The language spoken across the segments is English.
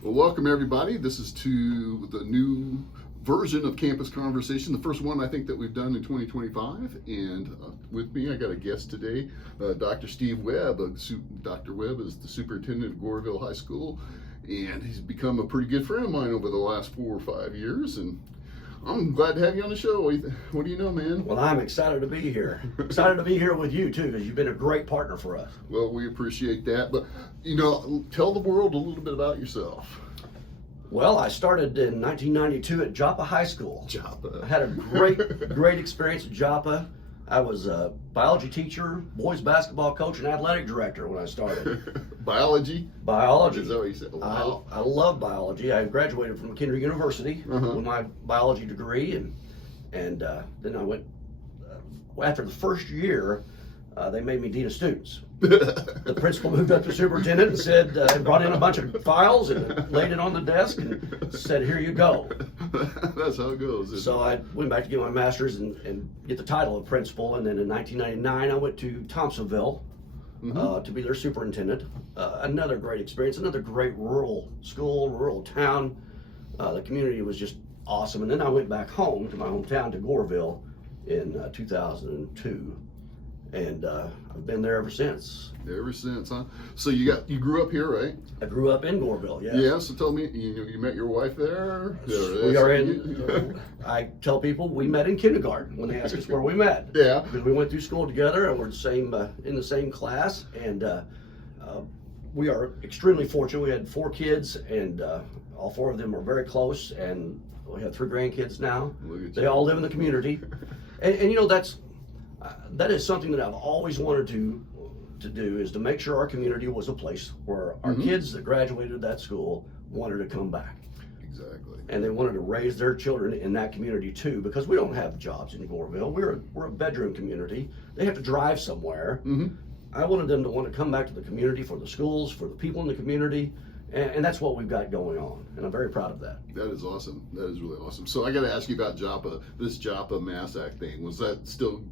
Well, welcome everybody. This is to the new version of Campus Conversation, the first one I think that we've done in 2025. And with me, I got a guest today, Dr. Steve Webb. Dr. Webb is the superintendent of Goreville High School, and he's become a pretty good friend of mine over the last 4 or 5 years. And I'm glad to have you on the show. What do you know, man? Well, I'm excited to be here. Excited to be here with you, too, because you've been a great partner for us. Well, we appreciate that. But, tell the world a little bit about yourself. Well, I started in 1992 at Joppa High School. Joppa. I had a great experience at Joppa. I was a biology teacher, boys basketball coach, and athletic director when I started. Biology? Biology. Is that what you said? Wow. I love biology. I graduated from McKendree University with my biology degree, and then I went, after the first year, they made me dean of students. The principal moved up to superintendent and said, brought in a bunch of files and laid it on the desk and said, here you go. That's how it goes. So I went back to get my master's and get the title of principal. And then in 1999, I went to Thompsonville to be their superintendent. Another great experience, another great rural school, rural town. The community was just awesome. And then I went back home to my hometown, to Goreville, in 2002. And I've been there ever since. Ever since, huh? So you grew up here, right? I grew up in Goreville, yes. Yeah. So tell me, you met your wife there? We are in. I tell people we met in kindergarten when they ask us where we met. Yeah. Because we went through school together and we're in the same class, and we are extremely fortunate. We had 4 kids, and all 4 of them are very close, and we have 3 grandkids now. They all live in the community, and that is something that I've always wanted to do, is to make sure our community was a place where our kids that graduated that school wanted to come back. Exactly. And they wanted to raise their children in that community too, because we don't have jobs in Goreville. We're a bedroom community. They have to drive somewhere. I wanted them to want to come back to the community, for the schools, for the people in the community. And that's what we've got going on, and I'm very proud of that. That is awesome. That is really awesome. So I got to ask you about Joppa, this Joppa Mass Act thing. Was that still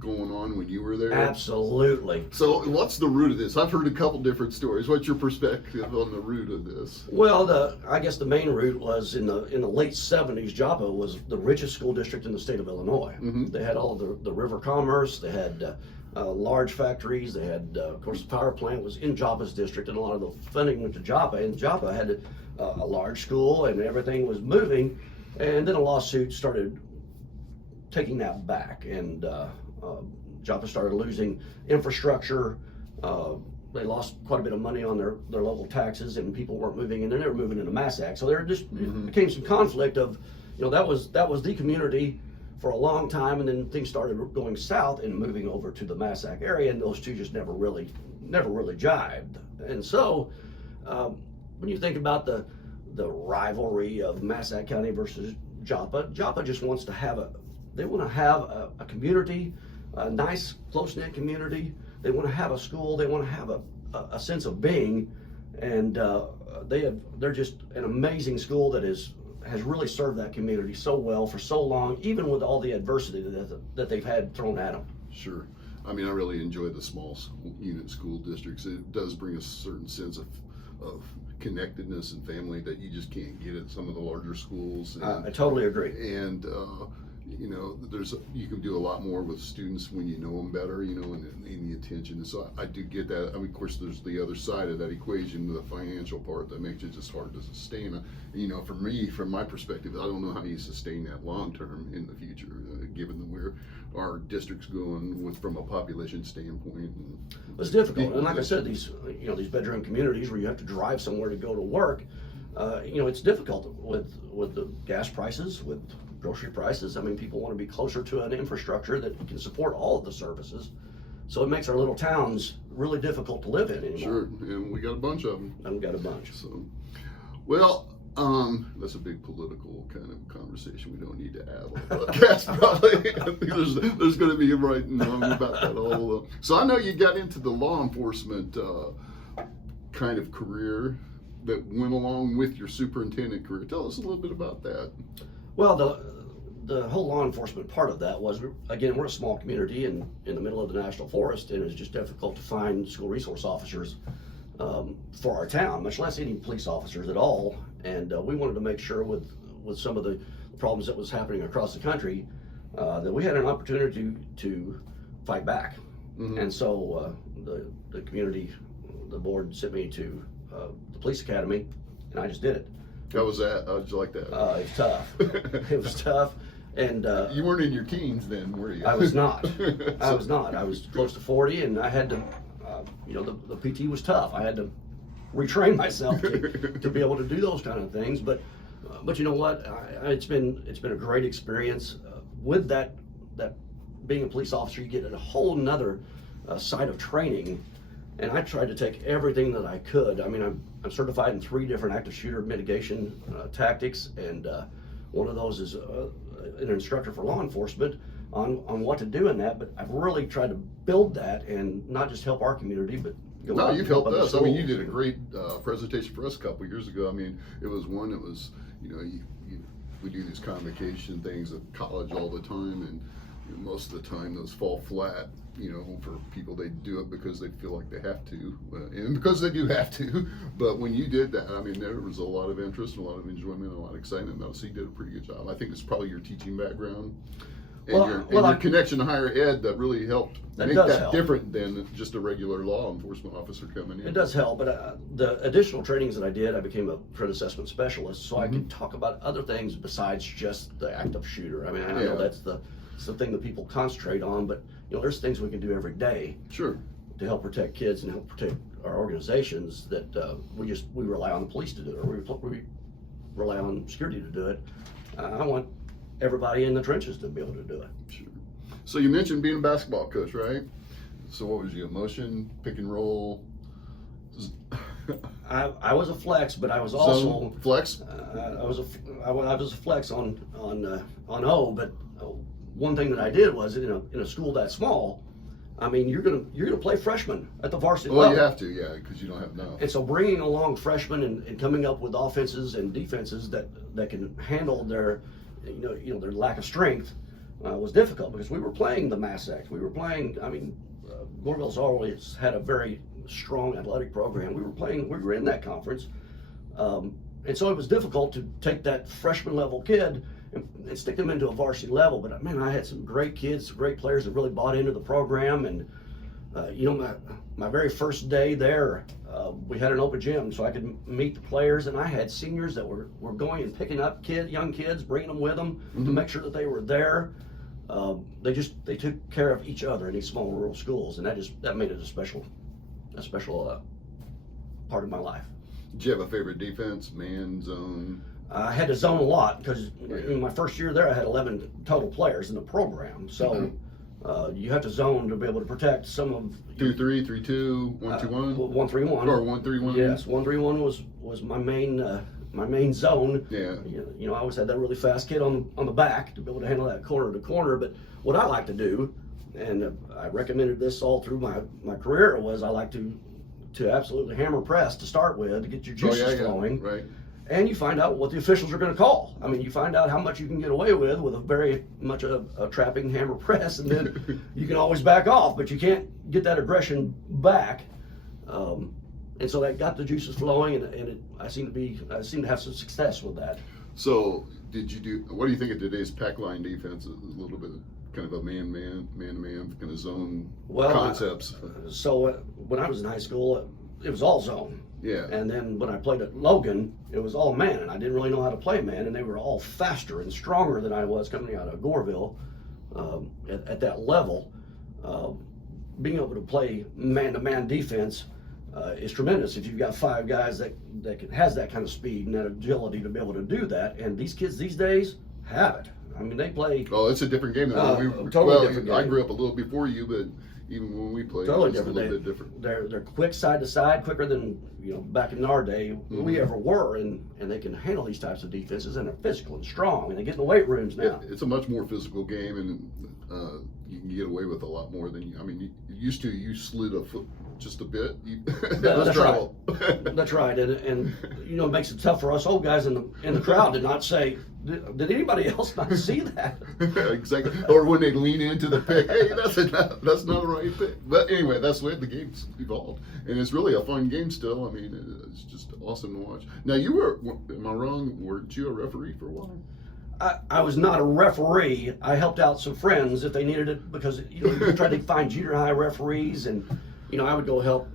going on when you were there? Absolutely. So what's the root of this? I've heard a couple different stories. What's your perspective on the root of this? Well, I guess the main root was in the late 70s. Joppa was the richest school district in the state of Illinois. They had all of the river commerce. They had large factories. They had, of course, the power plant was in Joppa's district, and a lot of the funding went to Joppa. And Joppa had a large school, and everything was moving. And then a lawsuit started taking that back, and Joppa started losing infrastructure. They lost quite a bit of money on their local taxes, and people weren't moving in, and they were moving into Mass Act. So there just it became some conflict of, that was the community for a long time, and then things started going south and moving over to the Mass Act area, and those two just never really jived. And so when you think about the rivalry of Mass Act County versus Joppa just wants to have a community, a nice, close-knit community. They want to have a school. They want to have a sense of being, and they're just an amazing school that has really served that community so well for so long, even with all the adversity that they've had thrown at them. Sure. I mean, I really enjoy the small unit school districts. It does bring a certain sense of connectedness and family that you just can't get at some of the larger schools. I totally agree. And you can do a lot more with students when you know them better, and the attention. And so I do get that. I mean, of course, there's the other side of that equation, the financial part that makes it just hard to sustain. For me, from my perspective, I don't know how you sustain that long term in the future, given where our district's going from a population standpoint. It's difficult, and like I said, these bedroom communities where you have to drive somewhere to go to work. It's difficult with the gas prices, with grocery prices. I mean, people want to be closer to an infrastructure that can support all of the services. So it makes our little towns really difficult to live in anymore. Sure, and we got a bunch of them. And we got a bunch. So, well, that's a big political kind of conversation we don't need to have on the podcast, probably. I think there's going to be right and wrong about that all. So I know you got into the law enforcement kind of career that went along with your superintendent career. Tell us a little bit about that. Well, the whole law enforcement part of that was, again, we're a small community in the middle of the national forest, and it's just difficult to find school resource officers for our town, much less any police officers at all. And we wanted to make sure with some of the problems that was happening across the country that we had an opportunity to fight back. And so the community, the board sent me to the police academy, and I just did it. How was that? How did you like that? It was tough. It was tough. And you weren't in your teens then, were you? I was not. I was not. I was close to 40, and I had to, the PT was tough. I had to retrain myself to be able to do those kind of things. But you know what? It's been a great experience. With that being a police officer, you get a whole nother side of training. And I tried to take everything that I could. I mean, I'm certified in 3 different active shooter mitigation tactics, and one of those is an instructor for law enforcement on what to do in that. But I've really tried to build that and not just help our community, but go out you've and help helped other us. I mean, you schools. did a great presentation for us a couple of years ago. I mean, it was one that was, we do these convocation things at college all the time, and most of the time those fall flat. For people, they do it because they feel like they have to, and because they do have to. But when you did that, I mean, there was a lot of interest, and a lot of enjoyment, and a lot of excitement about it. So you did a pretty good job. I think it's probably your teaching background and your connection to higher ed that really helped make that different than just a regular law enforcement officer coming in. It does help, but the additional trainings that I did, I became a threat assessment specialist, so I could talk about other things besides just the active shooter. I mean, I know that's the thing that people concentrate on, but there's things we can do every day to help protect kids and help protect our organizations that we rely on the police to do it, or we rely on security to do it. I want everybody in the trenches to be able to do it. Sure. So you mentioned being a basketball coach, right? So what was your motion, pick and roll? I was a flex, but I was also Zone flex. I was a flex on O, but one thing that I did was in a school that small, I mean, you're gonna play freshmen at the varsity level. Well, you have to, because you don't have enough. And so bringing along freshmen and coming up with offenses and defenses that can handle their their lack of strength was difficult, because we were playing the Mass Act. We were playing. I mean, Goreville's always had a very strong athletic program. We were in that conference, and so it was difficult to take that freshman level kid and stick them into a varsity level. But man, I had some great kids, some great players that really bought into the program. And my very first day there, we had an open gym so I could meet the players, and I had seniors that were going and picking up young kids, bringing them with them to make sure that they were there. They took care of each other in these small rural schools, and that made it a special part of my life. Did you have a favorite defense, man, zone? I had to zone a lot because in my first year there, I had 11 total players in the program. So you have to zone to be able to protect some of 2-3, 3-2, 1-2-1, 1-3-1, or 1-3-1. Yes, 1-3-1 was my main zone. Yeah. I always had that really fast kid on the back to be able to handle that corner to corner. But what I like to do, and I recommended this all through my career, was I like to absolutely hammer press to start with to get your juices flowing. Right. And you find out what the officials are going to call. I mean, you find out how much you can get away with a very much a trapping hammer press, and then you can always back off, but you can't get that aggression back. And so that got the juices flowing, and I seem to have some success with that. So what do you think of today's pack line defense? A little bit kind of a man-to-man kind of zone concepts. So when I was in high school, it was all zone. Yeah. And then when I played at Logan, it was all man, and I didn't really know how to play man, and they were all faster and stronger than I was coming out of Goreville at that level. Being able to play man-to-man defense is tremendous if you've got 5 guys that has that kind of speed and that agility to be able to do that. And these kids these days have it. I mean, they play. Oh, it's a different game. Totally different game. I grew up a little before you, but even when we played, totally it's different. a little bit different. They're quick side to side, quicker than back in our day we ever were, and they can handle these types of defenses, and they're physical and strong, and they get in the weight rooms now. It's a much more physical game, and you can get away with a lot more than you. I mean, you slid a just a bit. That's travel. Right. That's right, and you know, it makes it tough for us old guys in the crowd to not say, did anybody else not see that? Exactly. Or when they lean into the pick, hey, that's not a right pick. But anyway, that's the way the game's evolved, and it's really a fun game still. I mean, it's just awesome to watch. Now, you were, am I wrong? Weren't you a referee for a while? I was not a referee. I helped out some friends if they needed it, because you know, you tried to find junior high referees, and you know, I would go help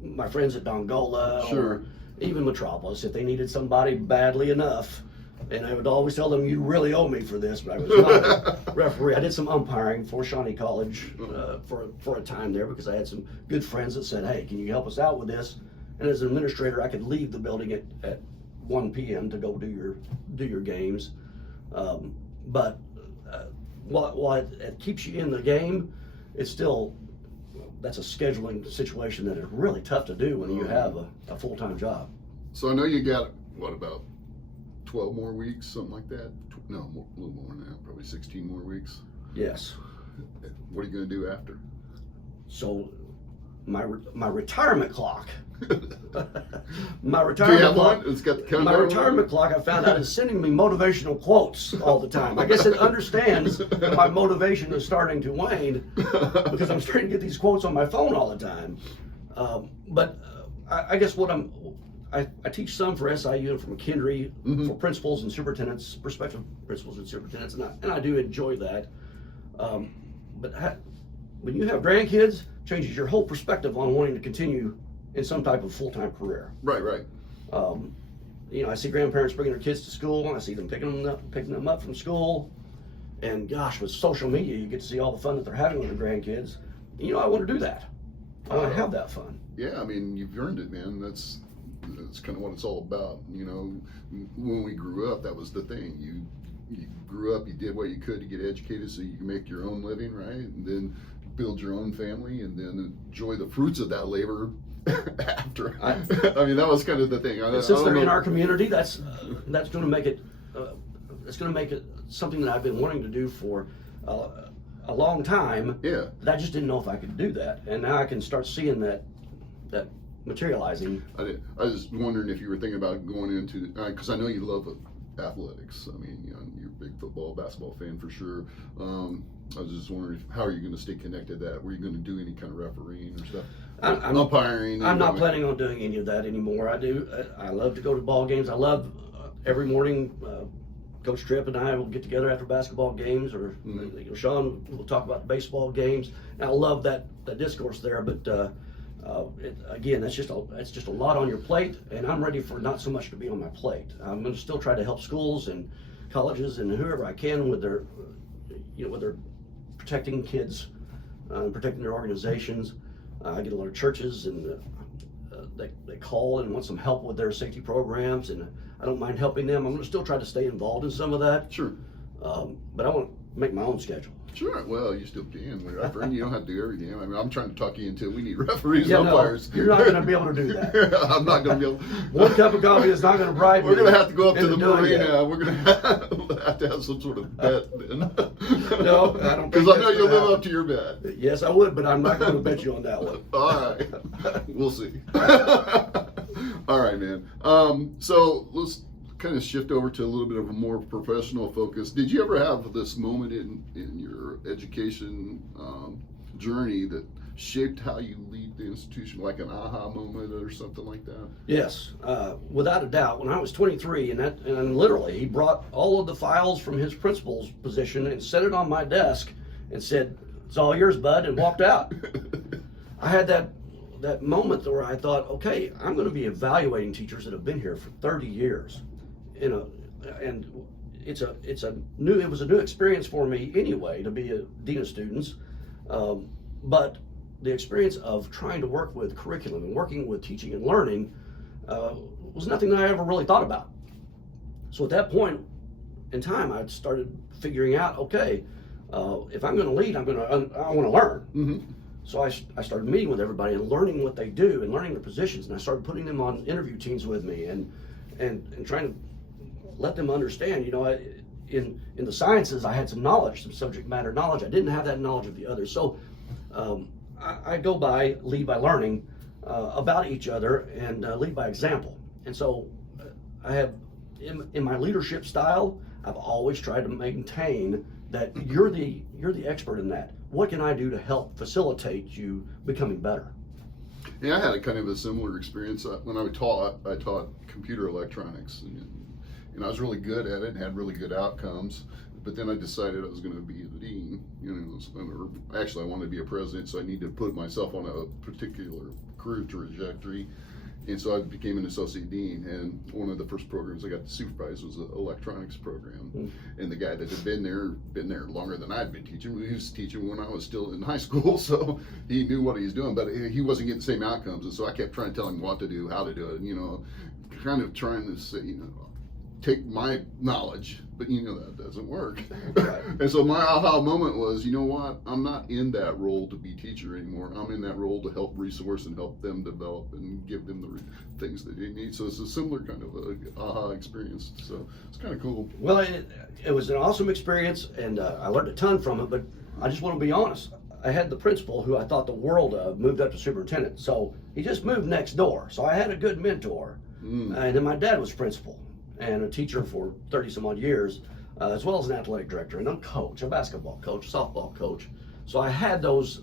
my friends at Dongola, sure, or even Metropolis if they needed somebody badly enough. And I would always tell them, "You really owe me for this," but I was not a referee. I did some umpiring for Shawnee College for a time there, because I had some good friends that said, "Hey, can you help us out with this?" And as an administrator, I could leave the building at 1 p.m. to go do your games. But while it keeps you in the game, it's still, that's a scheduling situation that is really tough to do when you have a full-time job. So I know you got, what, about 12 more weeks, something like that? No, a little more than that, probably 16 more weeks. Yes. What are you going to do after? So my retirement clock. My Do you retirement have clock. one? It's got the countdown My on it? retirement clock, I found out, is sending me motivational quotes all the time. I guess it understands that my motivation is starting to wane, because I'm starting to get these quotes on my phone all the time. But I guess I teach some for SIU and for McHenry, for principals and superintendents, prospective principals and superintendents, and I do enjoy that. But when you have grandkids, changes your whole perspective on wanting to continue in some type of full-time career. Right, right. You know, I see grandparents bringing their kids to school, and I see them picking them up from school. And gosh, with social media, you get to see all the fun that they're having with their grandkids. You know, I want to do that. I want to have that fun. Yeah, I mean, you've earned it, man. That's kind of what it's all about. You know, when we grew up, that was the thing. You grew up, you did what you could to get educated so you can make your own living, right? And then build your own family, and then enjoy the fruits of that labor after. I mean, that was kind of the thing. Since they're in our community, that's going to make it. It's going to make it something that I've been wanting to do for a long time. Yeah. But I just didn't know if I could do that, and now I can start seeing that materializing. I was wondering if you were thinking about going into, because I know you love athletics. I mean, you know, you're a big football, basketball fan for sure. I was just wondering, how are you going to stay connected to that? Were you going to do any kind of refereeing or stuff? I'm umpiring. I'm not planning on doing any of that anymore. I love to go to ball games. I love every morning. Coach Tripp and I will get together after basketball games, or you know, Sean will talk about baseball games. And I love that discourse there. But again, that's just a lot on your plate, and I'm ready for not so much to be on my plate. I'm going to still try to help schools and colleges and whoever I can with their, you know, with their protecting kids, protecting their organizations. I get a lot of churches, and they call and want some help with their safety programs, and I don't mind helping them. I'm going to still try to stay involved in some of that. Sure. But I want to make my own schedule. Sure. Well, you still can. Refereeing, you don't have to do everything. I mean, I'm trying to talk you into, we need referees and umpires. No, you're not going to be able to do that. I'm not going to be able. One cup of coffee is not going to bribe me. We're going to have to go up to the marina. marina. We're going to have to have some sort of bet then. No, I don't. Because I know you'll live up to your bet. Yes, I would, but I'm not going to bet you on that one. All right. We'll see. All right, man. So let's kind of shift over to a little bit of a more professional focus. Did you ever have this moment in your education journey that shaped how you lead the institution, like an aha moment or something like that? Yes, without a doubt. When I was 23, and literally, he brought all of the files from his principal's position and set it on my desk and said, "It's all yours, bud," and walked out. I had that moment where I thought, okay, I'm going to be evaluating teachers that have been here for 30 years. You know, and it was a new experience for me anyway, to be a dean of students, but the experience of trying to work with curriculum and working with teaching and learning was nothing that I ever really thought about. So at that point in time, I started figuring out, okay, if I'm going to lead, I want to learn. Mm-hmm. So I started meeting with everybody and learning what they do and learning their positions, and I started putting them on interview teams with me and trying to let them understand, you know, in the sciences, I had some knowledge, some subject matter knowledge. I didn't have that knowledge of the others. So I go by, lead by learning about each other and lead by example. And so I have, in my leadership style, I've always tried to maintain that you're the expert in that. What can I do to help facilitate you becoming better? Yeah, I had a kind of a similar experience when I taught computer electronics, and I was really good at it and had really good outcomes. But then I decided I was going to be the dean, or actually I wanted to be a president, so I needed to put myself on a particular career trajectory. And so I became an associate dean, and one of the first programs I got to supervise was an electronics program. And the guy that had been there longer than I'd been teaching, he was teaching when I was still in high school, so he knew what he was doing, but he wasn't getting the same outcomes. And so I kept trying to tell him what to do, how to do it, kind of trying to say, take my knowledge, but that doesn't work. Right. And so my aha moment was, you know what, I'm not in that role to be teacher anymore. I'm in that role to help resource and help them develop and give them the things that they need. So it's a similar kind of a aha experience. So it's kind of cool. Well, it was an awesome experience, and I learned a ton from it, but I just want to be honest. I had the principal who I thought the world of moved up to superintendent. So he just moved next door. So I had a good mentor. And then my dad was principal and a teacher for 30 some odd years, as well as an athletic director and a coach, a basketball coach, softball coach. So I had those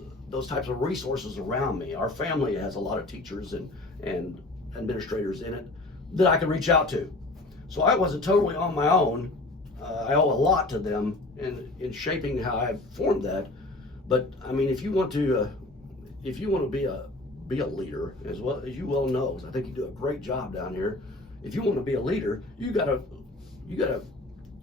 types of resources around me. Our family has a lot of teachers and administrators in it that I could reach out to. So I wasn't totally on my own. I owe a lot to them in shaping how I formed that. But I mean, if you want to be a leader, as well as you well know, I think you do a great job down here. If you want to be a leader, you gotta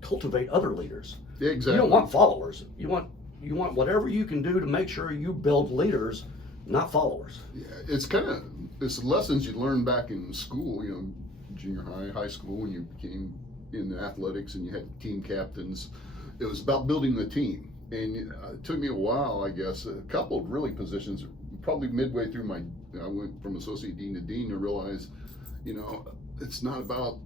cultivate other leaders. Yeah, exactly. You don't want followers. You want whatever you can do to make sure you build leaders, not followers. Yeah, it's lessons you learn back in school, junior high school, when you became in athletics and you had team captains. It was about building the team. And it took me a while, I guess, a couple of really positions, probably midway through I went from associate dean to dean to realize, it's not about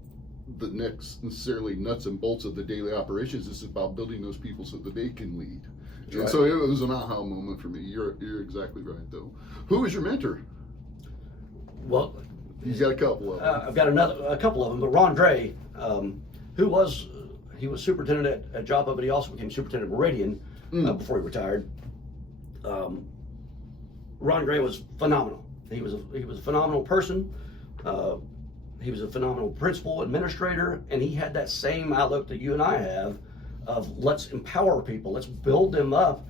the necessarily nuts and bolts of the daily operations. It's about building those people so that they can lead. And Right. so it was an aha moment for me. You're exactly right, though. Who was your mentor? Well, You got a couple of them. I've got a couple of them, but Ron Dre, he was superintendent at Joppa, but he also became superintendent of Meridian before he retired. Ron Dre was phenomenal. He was a phenomenal person. He was a phenomenal principal, administrator, and he had that same outlook that you and I have of let's empower people, let's build them up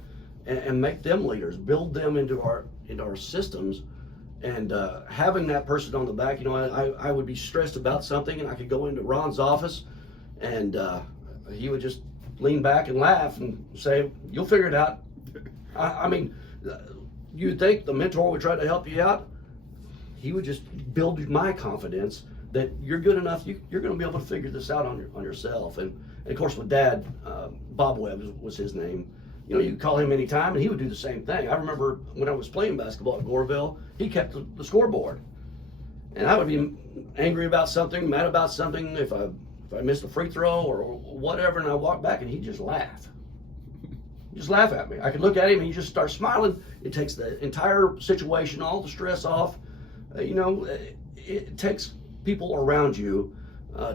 and make them leaders, build them into our systems. And having that person on the back, I would be stressed about something, and I could go into Ron's office, and he would just lean back and laugh and say, "You'll figure it out." I mean, you'd think the mentor would try to help you out. He would just build my confidence that you're good enough. You're going to be able to figure this out on yourself. And of course, with Dad, Bob Webb was his name. You could call him anytime, and he would do the same thing. I remember when I was playing basketball at Goreville, he kept the scoreboard, and I would be angry about something, mad about something if I missed a free throw or whatever, and I walk back, and he'd just laugh. Just laugh at me. I could look at him, and he just starts smiling. It takes the entire situation, all the stress off. It takes people around you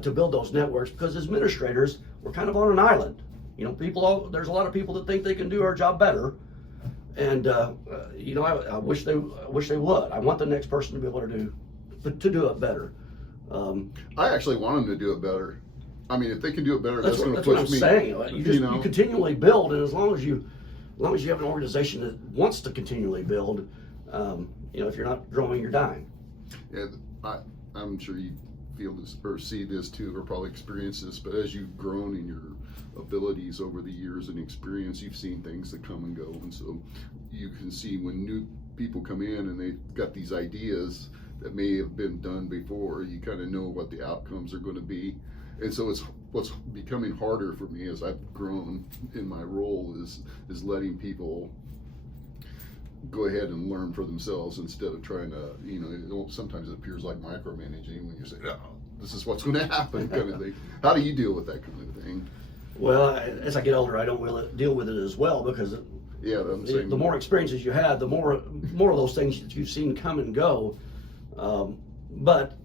to build those networks, because as administrators, we're kind of on an island. There's a lot of people that think they can do our job better, and I wish they would. I want the next person to be able to do it better. I actually want them to do it better. I mean, if they can do it better, that's going to what push I'm me. saying. You continually build, and as long as you have an organization that wants to continually build, if you're not growing, you're dying. Yeah, I'm sure you feel this or see this too, or probably experience this, but as you've grown in your abilities over the years and experience, you've seen things that come and go, and so you can see when new people come in and they've got these ideas that may have been done before, you kind of know what the outcomes are going to be. And so it's what's becoming harder for me as I've grown in my role is letting people go ahead and learn for themselves instead of trying to, sometimes it appears like micromanaging when you say, "Oh, this is what's going to happen," kind of thing. How do you deal with that kind of thing? Well, as I get older, I don't really deal with it as well, because Yeah, I'm saying the more experiences you have, the more of those things that you've seen come and go. But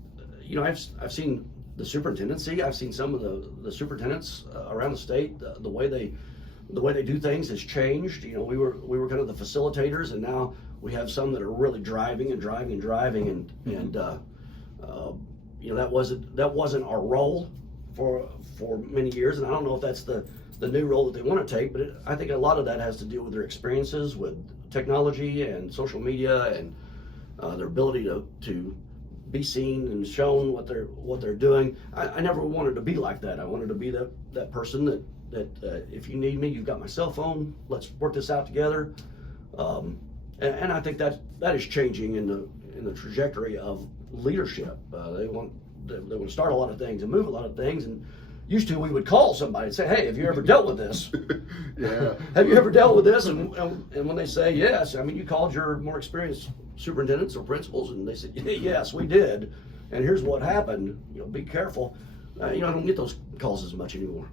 you know, I've seen the superintendency. I've seen some of the superintendents around the state. The way they do things has changed. You know, we were kind of the facilitators, and now we have some that are really driving, and you know, that wasn't our role for many years, and I don't know if that's the new role that they want to take, but I think a lot of that has to do with their experiences with technology and social media, and their ability to be seen and shown what they're doing. I never wanted to be like that. I wanted to be that person that if you need me, you've got my cell phone. Let's work this out together. And I think that is changing in the trajectory of leadership. They want to start a lot of things and move a lot of things. And used to, we would call somebody and say, "Hey, have you ever dealt with this? Yeah. Have you ever dealt with this?" And when they say yes, I mean, you called your more experienced superintendents or principals, and they said, "Yes, we did. And here's what happened. You know, be careful." You know, I don't get those calls as much anymore.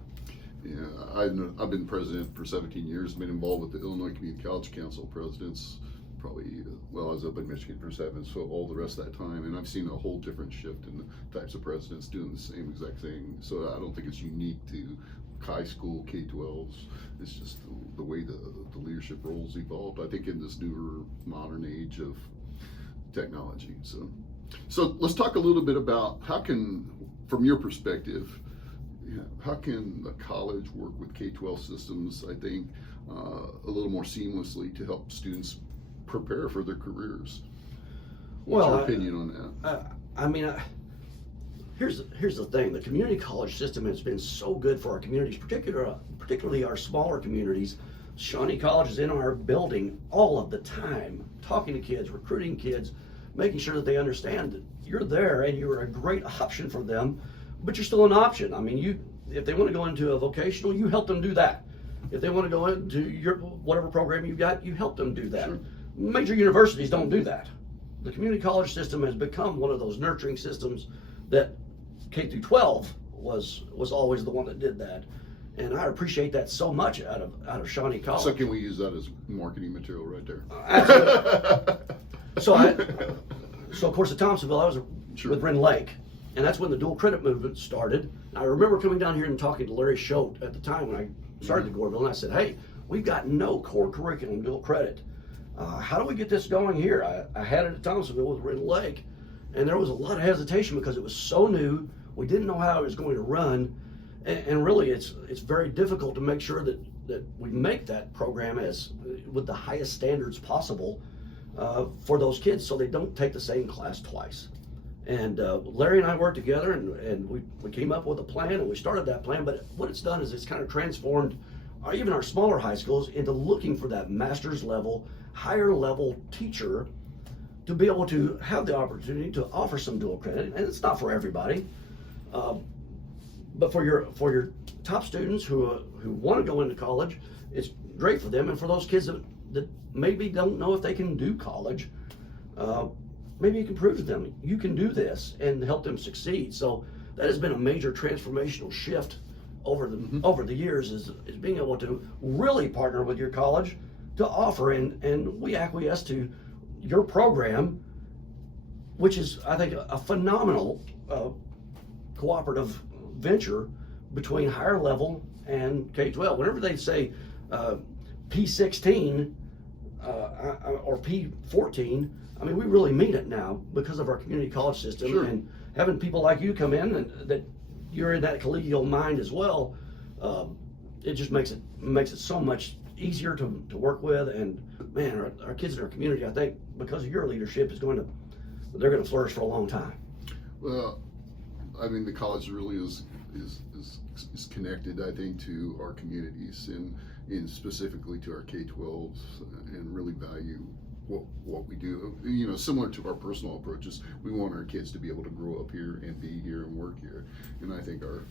Yeah, I've been president for 17 years. Been involved with the Illinois Community College Council presidents. Probably, well, I was up in Michigan for 7, so all the rest of that time, and I've seen a whole different shift in the types of presidents doing the same exact thing. So I don't think it's unique to high school, K-12s. It's just the way the leadership roles evolved, I think, in this newer modern age of technology. So let's talk a little bit about how can, from your perspective, how can the college work with K-12 systems, I think, a little more seamlessly to help students prepare for their careers? What's your opinion on that? I mean, here's the thing. The community college system has been so good for our communities, particularly our smaller communities. Shawnee College is in our building all of the time, talking to kids, recruiting kids, making sure that they understand that you're there and you're a great option for them, but you're still an option. I mean, if they want to go into a vocational, you help them do that. If they want to go into your whatever program you've got, you help them do that. Sure. Major universities don't do that. The community college system has become one of those nurturing systems that K through 12 was always the one that did that, and I appreciate that so much out of Shawnee College. So can we use that as marketing material right there? Absolutely. So of course at Thompsonville I was with Bryn Lake, and that's when the dual credit movement started. I remember coming down here and talking to Larry Schultz at the time when I started at Goreville, and I said, "Hey, we've got no core curriculum dual credit. How do we get this going here?" I had it at Thompsonville with Bryn Lake, and there was a lot of hesitation because it was so new. We didn't know how it was going to run, and really it's very difficult to make sure that we make that program as with the highest standards possible for those kids, so they don't take the same class twice. And Larry and I worked together, and we came up with a plan, and we started that plan. But what it's done is it's kind of transformed even our smaller high schools into looking for that master's level, higher level teacher to be able to have the opportunity to offer some dual credit. And it's not for everybody, but for your top students who want to go into college, it's great for them. And for those kids that maybe don't know if they can do college, maybe you can prove to them you can do this and help them succeed. So that has been a major transformational shift over the years, is being able to really partner with your college to offer, and we acquiesce to your program, which is, I think, a phenomenal cooperative venture between higher level and K-12. Whenever they say P16 or P14, I mean, we really mean it now because of our community college system. Sure. And having people like you come in and that you're in that collegial mind as well, it just makes it so much easier to work with. And man, our kids in our community, I think, because of your leadership, they're going to flourish for a long time. Well, I mean, the college really is connected, I think, to our communities and specifically to our K-12s, and really value what we do. You know, similar to our personal approaches, we want our kids to be able to grow up here and be here and work here. And I think our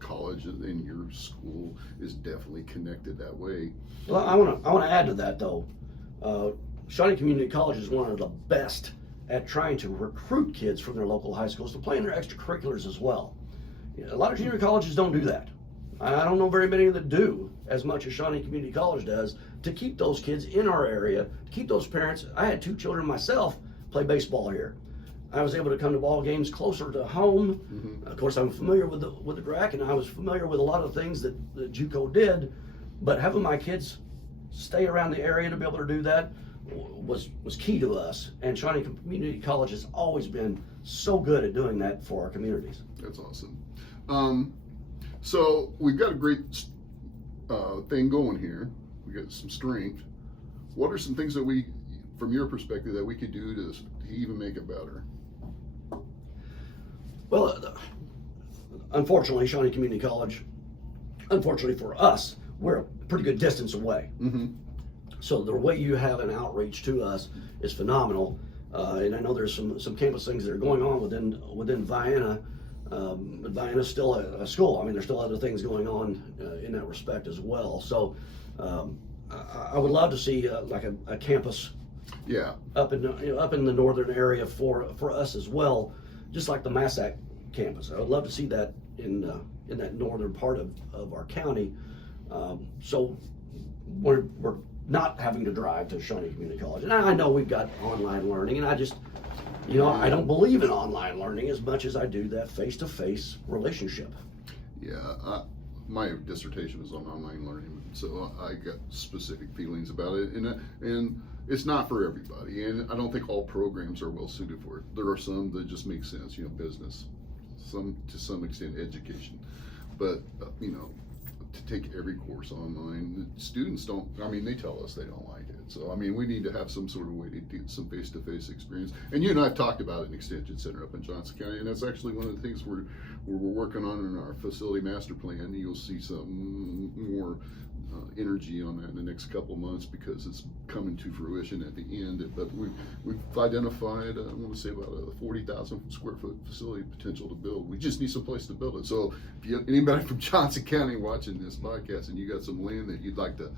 college and your school is definitely connected that way. Well, I want to add to that though. Shawnee Community College is one of the best at trying to recruit kids from their local high schools to play in their extracurriculars as well. A lot of junior colleges don't do that. I don't know very many that do as much as Shawnee Community College does to keep those kids in our area, to keep those parents. I had 2 children myself play baseball here. I was able to come to ball games closer to home. Mm-hmm. Of course, I'm familiar with the DRAC, and I was familiar with a lot of things that JUCO did, but having my kids stay around the area to be able to do that was key to us. And Shawnee Community College has always been so good at doing that for our communities. That's awesome. So we've got a great thing going here. We got some strength. What are some things that we, from your perspective, that we could do to even make it better? Well, unfortunately, Shawnee Community College, unfortunately for us, we're a pretty good distance away. Mm-hmm. So the way you have an outreach to us is phenomenal. And I know there's some campus things that are going on within Vienna. But Vienna's still a school. I mean, there's still other things going on in that respect as well. So I would love to see like a campus, yeah, up in the northern area for us as well, just like the Massac campus. I would love to see that in that northern part of our county. So we're not having to drive to Shawnee Community College. And I know we've got online learning, and I just, I don't believe in online learning as much as I do that face-to-face relationship. Yeah, my dissertation was on online learning, so I got specific feelings about it, and it's not for everybody, and I don't think all programs are well suited for it. There are some that just make sense, business, some to some extent education, but to take every course online, students don't, they tell us they don't like it. So, we need to have some sort of way to get some face-to-face experience. And you and I have talked about an extension center up in Johnson County, and that's actually one of the things we're working on in our facility master plan. You'll see some more energy on that in the next couple months because it's coming to fruition at the end. But we've identified, I want to say about a 40,000 square foot facility potential to build. We just need some place to build it. So if you have anybody from Johnson County watching this podcast and you got some land that you'd like to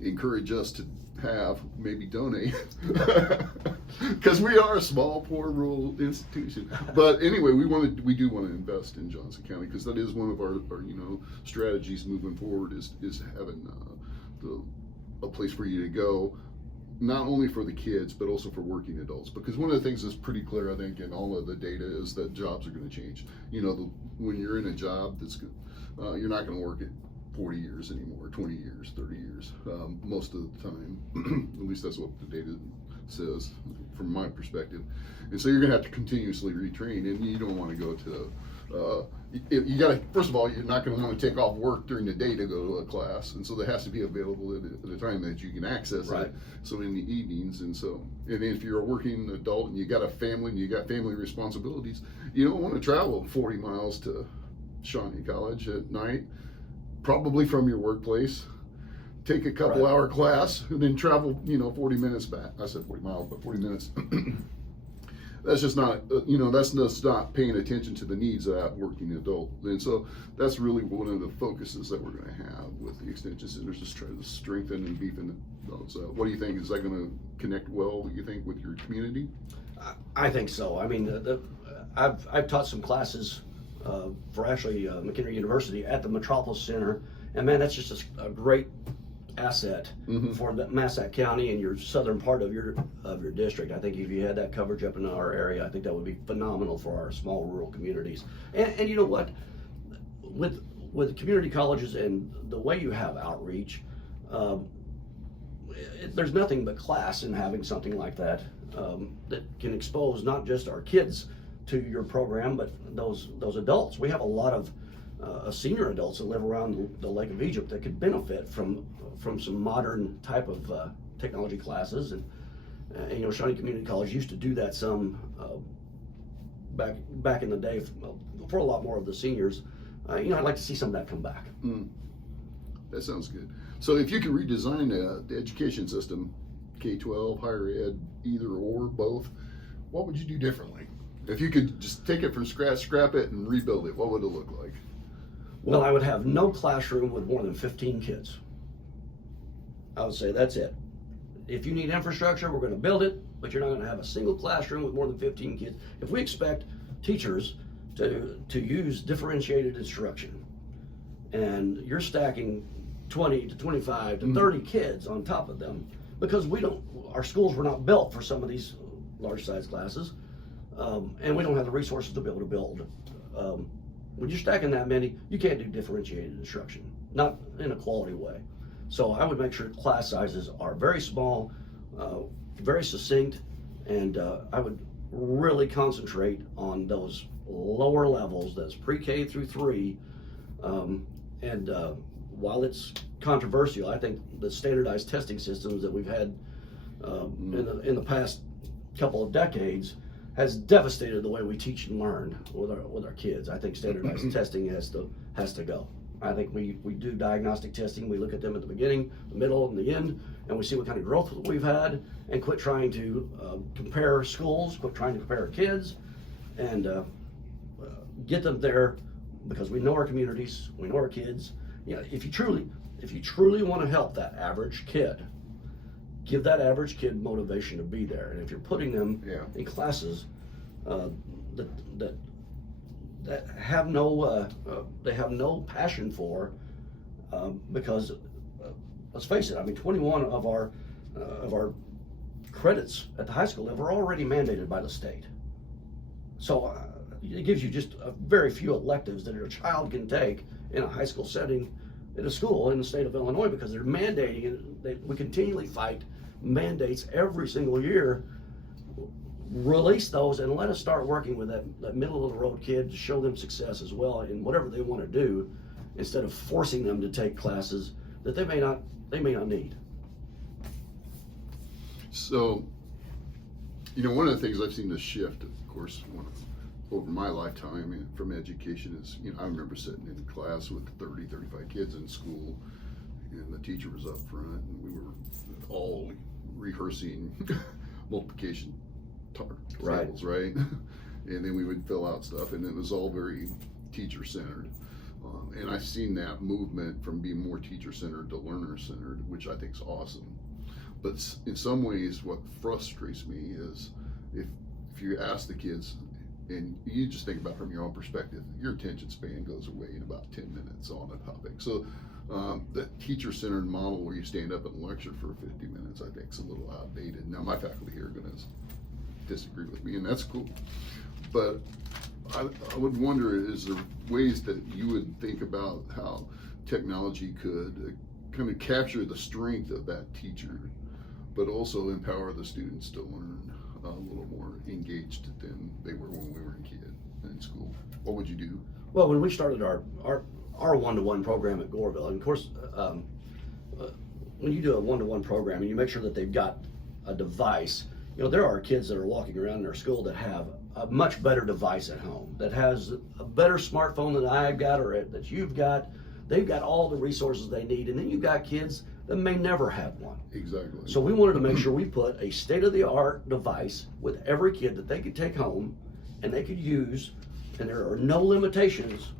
encourage us to have, maybe donate, because we are a small, poor, rural institution. But anyway, we do want to invest in Johnson County because that is one of our strategies moving forward is having a place for you to go, not only for the kids but also for working adults. Because one of the things that's pretty clear, I think, in all of the data is that jobs are going to change. When you're in a job that's good, you're not going to work it 40 years anymore, 20 years, 30 years, most of the time. At least that's what the data says from my perspective. And so you're gonna have to continuously retrain, and you don't want to go to, you gotta, first of all, you're not gonna want to take off work during the day to go to a class, and so that has to be available at a time that you can access right. it. So in the evenings, and if you're a working adult and you got a family and you got family responsibilities, you don't want to travel 40 miles to Shawnee College at night, probably from your workplace, take a couple right. hour class, and then travel, 40 minutes back. I said 40 miles, but 40 minutes. That's just not, that's just not paying attention to the needs of that working adult. And so that's really one of the focuses that we're going to have with the extension centers, just try to strengthen and beefing those. What do you think? Is that going to connect well, you think, with your community? I think so. I've taught some classes for actually McHenry University at the Metropolis Center, and man, that's just a great asset mm-hmm. for the Massac County and your southern part of your district. I think if you had that coverage up in our area, I think that would be phenomenal for our small rural communities. And you know what, with community colleges and the way you have outreach, there's nothing but class in having something like that that can expose not just our kids to your program, but those adults. We have a lot of senior adults that live around the Lake of Egypt that could benefit from some modern type of technology classes. And Shawnee Community College used to do that some back in the day for a lot more of the seniors. I'd like to see some of that come back. That sounds good. So if you could redesign the education system, K-12, higher ed, either or, both, what would you do differently? If you could just take it from scratch, scrap it, and rebuild it, what would it look like? Well, I would have no classroom with more than 15 kids. I would say that's it. If you need infrastructure, we're going to build it, but you're not going to have a single classroom with more than 15 kids. If we expect teachers to use differentiated instruction and you're stacking 20 to 25 to 30 kids on top of them, because our schools were not built for some of these large size classes, and we don't have the resources to be able to build. When you're stacking that many, you can't do differentiated instruction, not in a quality way. So I would make sure class sizes are very small, very succinct, and I would really concentrate on those lower levels, that's pre-K through 3. While it's controversial, I think the standardized testing systems that we've had in the past couple of decades has devastated the way we teach and learn with our kids. I think standardized testing has to go. I think we do diagnostic testing. We look at them at the beginning, the middle, and the end, and we see what kind of growth we've had, and quit trying to compare schools, quit trying to compare kids, and get them there, because we know our communities, we know our kids. You know, if you truly want to help that average kid, give that average kid motivation to be there. And if you're putting them in classes that have no passion for, because let's face it, I mean, 21 of our credits at the high school level are already mandated by the state. So it gives you just a very few electives that your child can take in a high school setting in a school in the state of Illinois, because they're mandating, and we continually fight mandates every single year. Release those and let us start working with that middle of the road kid to show them success as well in whatever they want to do, instead of forcing them to take classes that they may not need. So, you know, one of the things I've seen this shift, of course, over my lifetime from education is, you know, I remember sitting in class with 30, 35 kids in school, and the teacher was up front, and we were all rehearsing multiplication tables, right? And then we would fill out stuff, and it was all very teacher-centered. And I've seen that movement from being more teacher-centered to learner-centered, which I think is awesome. But in some ways, what frustrates me is if you ask the kids, and you just think about it from your own perspective, your attention span goes away in about 10 minutes on a topic. So the teacher-centered model where you stand up and lecture for 50 minutes, I think is a little outdated. Now, my faculty here are going to disagree with me, and that's cool. But I would wonder, is there ways that you would think about how technology could kind of capture the strength of that teacher, but also empower the students to learn a little more engaged than they were when we were in school? What would you do? Well, when we started our one-to-one program at Goreville, and of course, when you do a one-to-one program and you make sure that they've got a device, you know, there are kids that are walking around in our school that have a much better device at home, that has a better smartphone than I've got or that you've got. They've got all the resources they need, and then you've got kids that may never have one. Exactly. So we wanted to make sure we put a state-of-the-art device with every kid that they could take home and they could use, and there are no limitations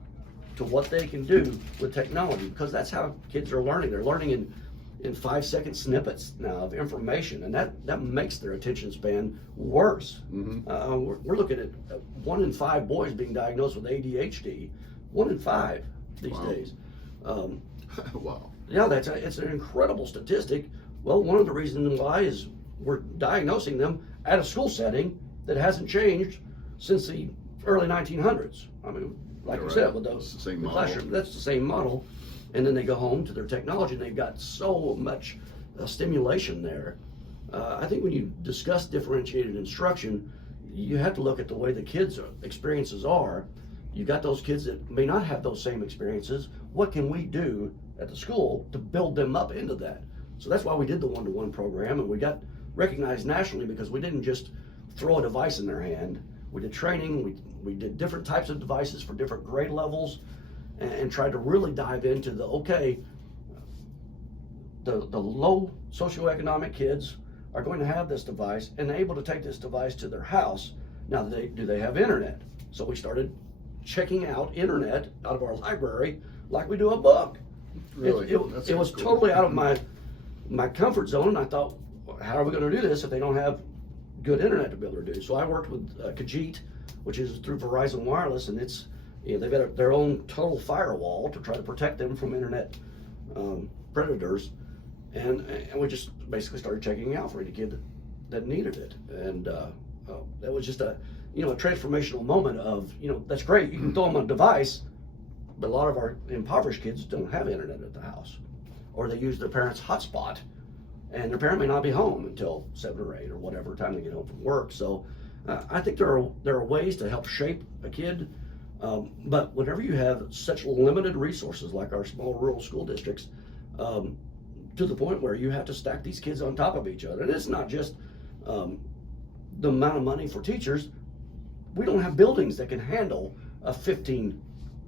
to what they can do with technology, because that's how kids are learning. They're learning in 5-second snippets now of information, and that makes their attention span worse. We're looking at 1 in 5 boys being diagnosed with ADHD. 1 in 5 these days. Wow. Yeah, it's an incredible statistic. Well, one of the reasons why is we're diagnosing them at a school setting that hasn't changed since the early 1900s. I mean, like I said, with the classroom, that's the same model. And then they go home to their technology, and they've got so much stimulation there. I think when you discuss differentiated instruction, you have to look at the way the kids' experiences are. You've got those kids that may not have those same experiences. What can we do at the school to build them up into that? So that's why we did the one-to-one program, and we got recognized nationally because we didn't just throw a device in their hand. We did training, we did different types of devices for different grade levels, and tried to really dive into the low socioeconomic kids are going to have this device and they're able to take this device to their house. Now, do they have internet? So we started checking out internet out of our library like we do a book. Really? It was totally out of my comfort zone, and I thought, how are we going to do this if they don't have good internet to be able to do? So I worked with Kajit, which is through Verizon Wireless, and it's they've got their own total firewall to try to protect them from internet predators, and we just basically started checking out for any kid that needed it, and that was just a transformational moment of, that's great, you can throw them on a device, but a lot of our impoverished kids don't have internet at the house, or they use their parents' hotspot, and their parent may not be home until 7 or 8 or whatever time they get home from work. So I think there are ways to help shape a kid, but whenever you have such limited resources like our small rural school districts, to the point where you have to stack these kids on top of each other, and it's not just the amount of money for teachers. We don't have buildings that can handle a 15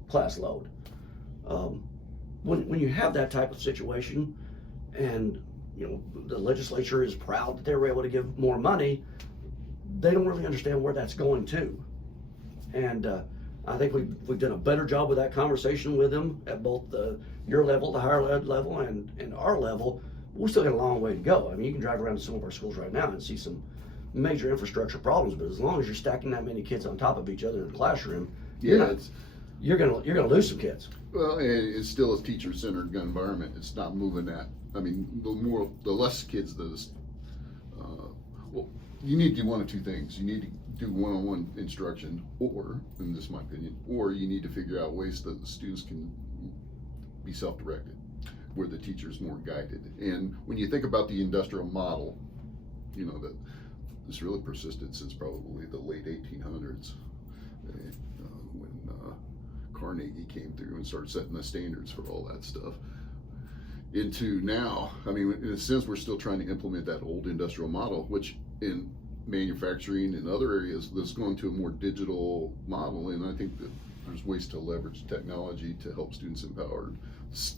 class load. When you have that type of situation, and the legislature is proud that they were able to give more money, they don't really understand where that's going to. And I think we've done a better job with that conversation with them at both your level, the higher ed level, and our level. We still got a long way to go. I mean, you can drive around to some of our schools right now and see some major infrastructure problems, but as long as you're stacking that many kids on top of each other in the classroom, you're gonna lose some kids. Well, and it's still a teacher-centered environment. It's not moving that. I mean, the less kids, well, you need to do one of two things. You need to do one-on-one instruction, or, and this is my opinion, or you need to figure out ways that the students can be self-directed, where the teacher's more guided. And when you think about the industrial model, that it's really persisted since probably the late 1800s, when Carnegie came through and started setting the standards for all that stuff. Into now, I mean, in a sense, we're still trying to implement that old industrial model, which in manufacturing and other areas, that's going to a more digital model. And I think that there's ways to leverage technology to help students empowered.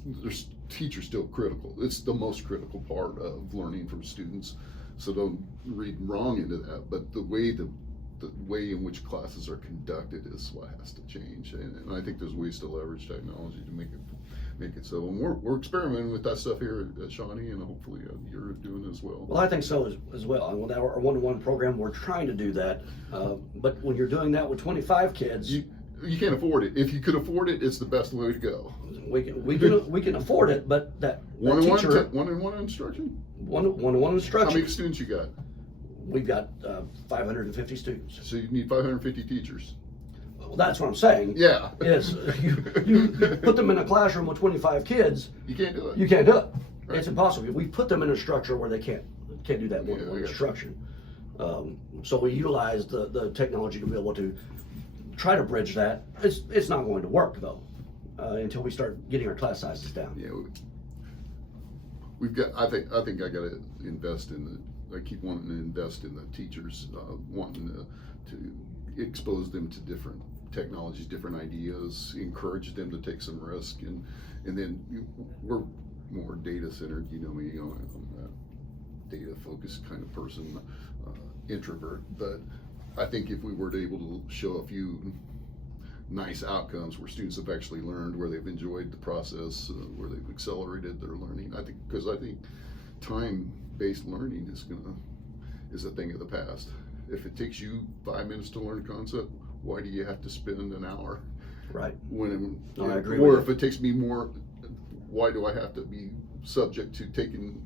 There's teachers still critical. It's the most critical part of learning from students. So don't read wrong into that. But the way in which classes are conducted is what has to change. And I think there's ways to leverage technology to make it so. And we're experimenting with that stuff here at Shawnee, and hopefully you're doing it as well. Well, I think so as well. And with our one-to-one program, we're trying to do that. But when you're doing that with 25 kids, you can't afford it. If you could afford it, it's the best way to go. We can afford it, but that one-on-one instruction. One-to-one instruction. How many students you got? We've got 550 students. So you need 550 teachers. Well, that's what I'm saying. Yeah. Is you put them in a classroom with 25 kids. You can't do it. You can't do it. Right. It's impossible. We put them in a structure where they can't do that one-to-one instruction. So we utilize the technology to be able to try to bridge that. It's not going to work though until we start getting our class sizes down. Yeah. We've got. I think I got to invest in I keep wanting to invest in the teachers, wanting to expose them to different technologies, different ideas, encourage them to take some risk, and then we're more data centered. You know me, I'm a data focused kind of person, introvert. But I think if we were able to show a few nice outcomes where students have actually learned, where they've enjoyed the process, where they've accelerated their learning, I think time-based learning is a thing of the past. If it takes you 5 minutes to learn a concept, why do you have to spend an hour? Right. I agree. Or if it takes me more, why do I have to be subject to taking?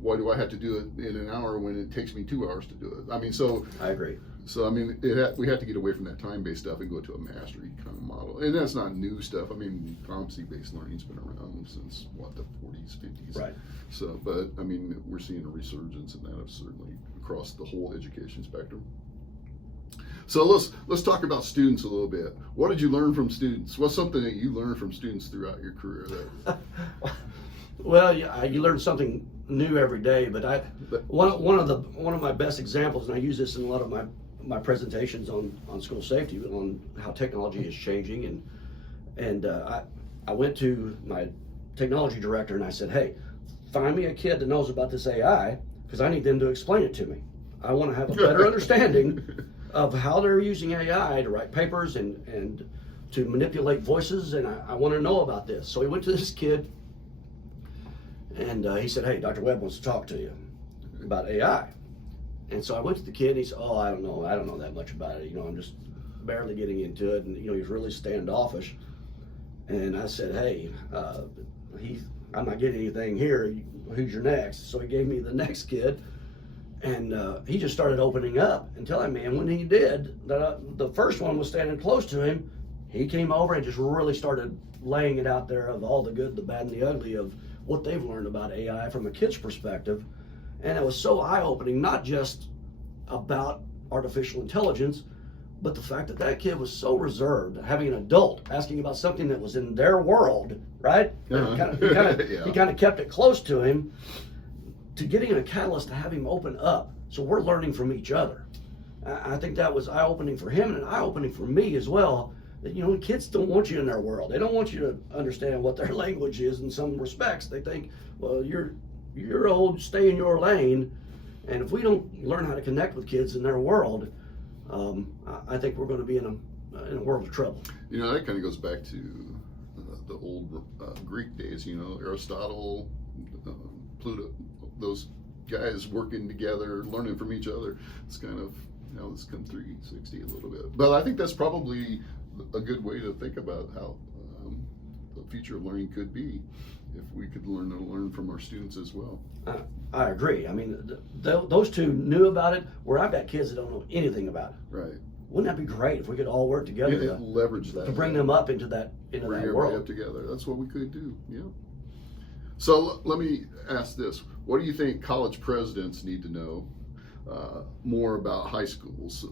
Why do I have to do it in an hour when it takes me 2 hours to do it? I mean, so I agree. So I mean, we have to get away from that time-based stuff and go to a mastery kind of model. And that's not new stuff. I mean, competency-based learning's been around since the 40s, 50s. Right. So, but I mean, we're seeing a resurgence in that, certainly across the whole education spectrum. So let's talk about students a little bit. What did you learn from students? What's something that you learned from students throughout your career? Well, yeah, you learn something new every day. But one of my best examples, and I use this in a lot of my presentations on school safety, on how technology is changing, and I went to my technology director and I said, hey, find me a kid that knows about this AI, because I need them to explain it to me. I want to have a better understanding of how they're using AI to write papers and to manipulate voices, and I want to know about this. So he went to this kid and he said, hey, Dr. Webb wants to talk to you about AI. And so I went to the kid and he said, oh, I don't know that much about it. I'm just barely getting into it, and he was really standoffish. And I said, hey, I'm not getting anything here. Who's your next? So he gave me the next kid, and he just started opening up and telling me. And when he did, the first one was standing close to him. He came over and just really started laying it out there of all the good, the bad, and the ugly of what they've learned about AI from a kid's perspective. And it was so eye-opening, not just about artificial intelligence, but the fact that that kid was so reserved, having an adult asking about something that was in their world, right? He kind of kept it close to him, to getting a catalyst to have him open up. So we're learning from each other. I think that was eye-opening for him and eye-opening for me as well. That, kids don't want you in their world. They don't want you to understand what their language is in some respects. They think, well, you're old, stay in your lane. And if we don't learn how to connect with kids in their world, I think we're going to be in a world of trouble. That kind of goes back to the old Greek days. Aristotle, Pluto, those guys working together, learning from each other. It's kind of it's come 360 a little bit. But I think that's probably a good way to think about how the future of learning could be, if we could learn from our students as well. I agree. I mean, those two knew about it, where I've got kids that don't know anything about it. Right. Wouldn't that be great if we could all work together to leverage that, to bring them up into that world up together? That's what we could do. Yeah. So let me ask this: what do you think college presidents need to know more about high schools?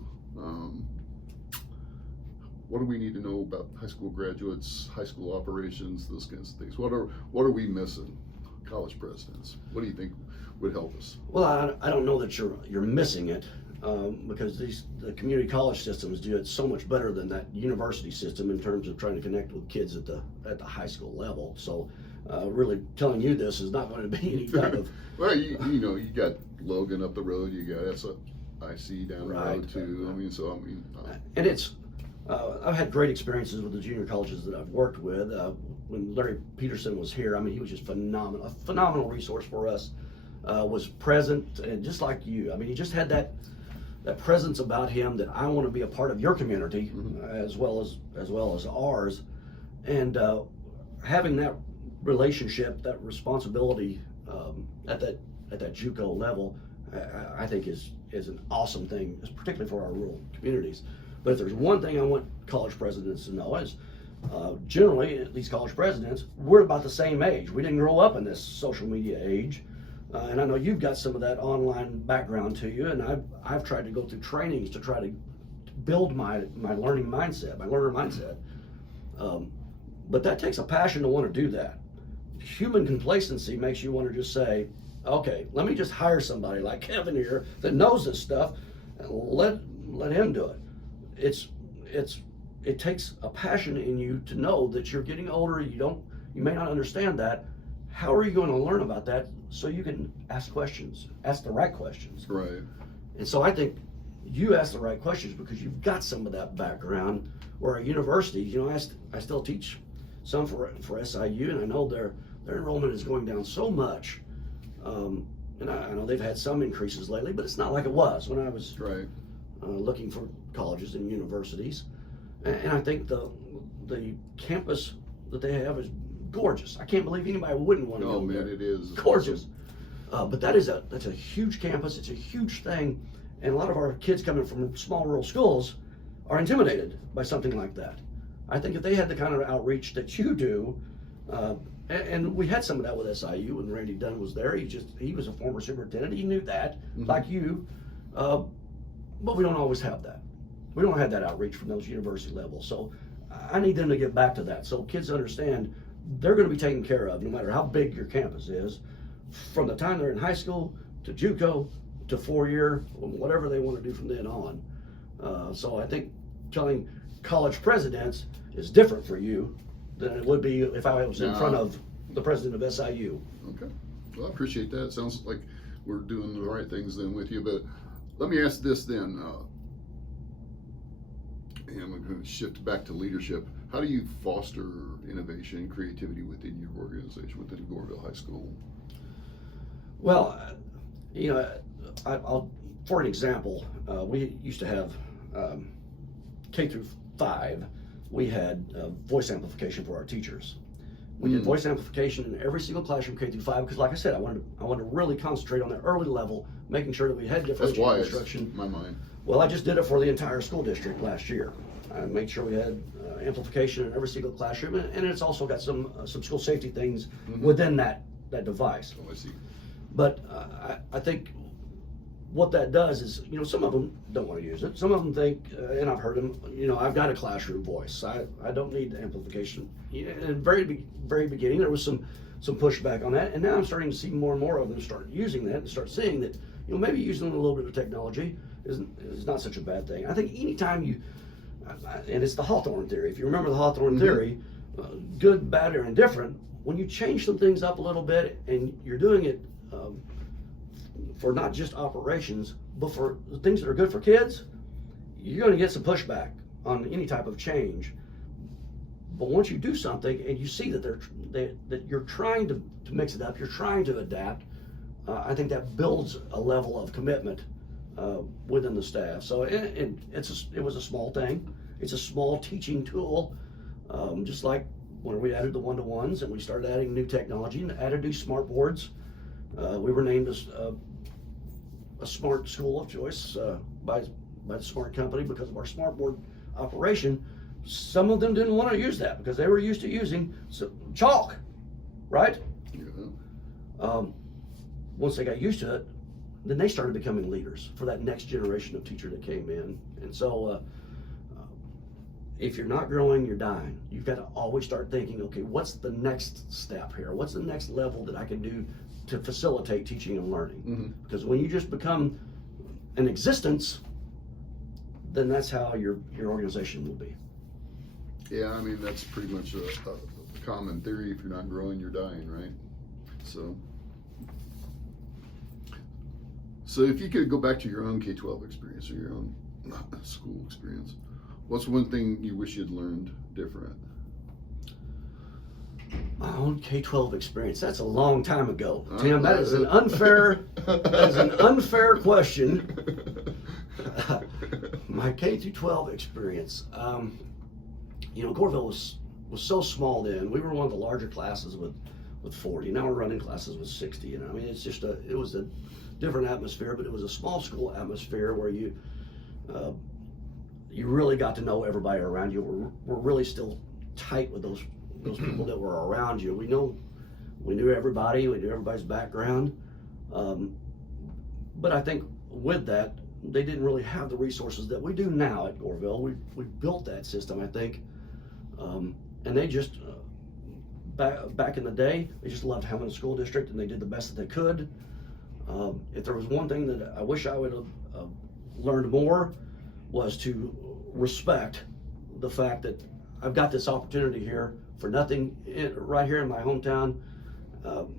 What do we need to know about high school graduates, high school operations, those kinds of things? What are we missing, college presidents? What do you think would help us? Well, I don't know that you're missing it, because the community college systems do it so much better than that university system in terms of trying to connect with kids at the high school level. So really telling you this is not going to be any kind of well, you got Logan up the road, you got SIC down the road too. And it's I've had great experiences with the junior colleges that I've worked with. When Larry Peterson was here, he was just phenomenal, a phenomenal resource for us. Was present, and just like you, he just had that presence about him that I want to be a part of your community, as well as ours, and having that relationship, that responsibility at that JUCO level, I think is an awesome thing, particularly for our rural communities. But if there's one thing I want college presidents to know is, generally, these college presidents, we're about the same age. We didn't grow up in this social media age. And I know you've got some of that online background to you, and I've tried to go through trainings to try to build my learning mindset, my learner mindset. But that takes a passion to want to do that. Human complacency makes you want to just say, okay, let me just hire somebody like Kevin here that knows this stuff, and let him do it. It takes a passion in you to know that you're getting older. You may not understand that. How are you going to learn about that so you can ask the right questions? Right. And so I think you ask the right questions because you've got some of that background. Where at universities, I still teach some for SIU, and I know their enrollment is going down so much. And I know they've had some increases lately, but it's not like it was when I was looking for colleges and universities. And I think the campus that they have is gorgeous. I can't believe anybody wouldn't want to go there. Oh man, it is gorgeous. But that's a huge campus. It's a huge thing, and a lot of our kids coming from small rural schools are intimidated by something like that. I think if they had the kind of outreach that you do, and we had some of that with SIU when Randy Dunn was there. He was a former superintendent. He knew that, like you, but we don't always have that. We don't have that outreach from those university levels. So I need them to get back to that, so kids understand they're going to be taken care of no matter how big your campus is, from the time they're in high school to JUCO to 4-year, whatever they want to do from then on. So I think telling college presidents is different for you than it would be if I was in front of the president of SIU. Okay. Well, I appreciate that. It sounds like we're doing the right things then with you. But let me ask this then. And I'm going to shift back to leadership. How do you foster innovation and creativity within your organization, within Goreville High School? Well, I'll for an example, we used to have K through 5, we had voice amplification for our teachers. We did voice amplification in every single classroom K through 5 because, like I said, I wanted to really concentrate on the early level, making sure that we had differentiated instruction. That's why it's in my mind. Well, I just did it for the entire school district last year. I made sure we had amplification in every single classroom, and it's also got some school safety things within that device. Oh, I see. But I think what that does is, some of them don't want to use it. Some of them think, and I've heard them, I've got a classroom voice. I don't need amplification. In the very beginning, there was some pushback on that, and now I'm starting to see more and more of them start using that and start seeing that, maybe using a little bit of technology is not such a bad thing. I think anytime you, and it's the Hawthorne theory. If you remember the Hawthorne theory, good, bad, or indifferent, when you change some things up a little bit and you're doing it for not just operations, but for the things that are good for kids, you're going to get some pushback on any type of change. But once you do something and you see that that you're trying to mix it up, you're trying to adapt, I think that builds a level of commitment within the staff. So it was a small thing. It's a small teaching tool, just like when we added the one-to-ones and we started adding new technology and added new smart boards. We were named as a smart school of choice by the Smart Company because of our smart board operation. Some of them didn't want to use that because they were used to using chalk, right? Yeah. Once they got used to it, then they started becoming leaders for that next generation of teacher that came in. And so if you're not growing, you're dying. You've got to always start thinking, okay, what's the next step here? What's the next level that I can do to facilitate teaching and learning? Because when you just become an existence, then that's how your organization will be. Yeah, I mean, that's pretty much a common theory. If you're not growing, you're dying, right? So if you could go back to your own K-12 experience or your own school experience, what's one thing you wish you'd learned different? My own K-12 experience. That's a long time ago, Tim. That is an unfair question. My K-12 experience. Goreville was so small then. We were one of the larger classes with 40. Now we're running classes with 60. I mean, it was a different atmosphere, but it was a small school atmosphere where you really got to know everybody around you. We're really still tight with those people that were around you. We knew everybody. We knew everybody's background. But I think with that, they didn't really have the resources that we do now at Goreville. We built that system, I think, and they just back in the day, they just loved having a school district, and they did the best that they could. If there was one thing that I wish I would have learned more, was to respect the fact that I've got this opportunity here for nothing right here in my hometown.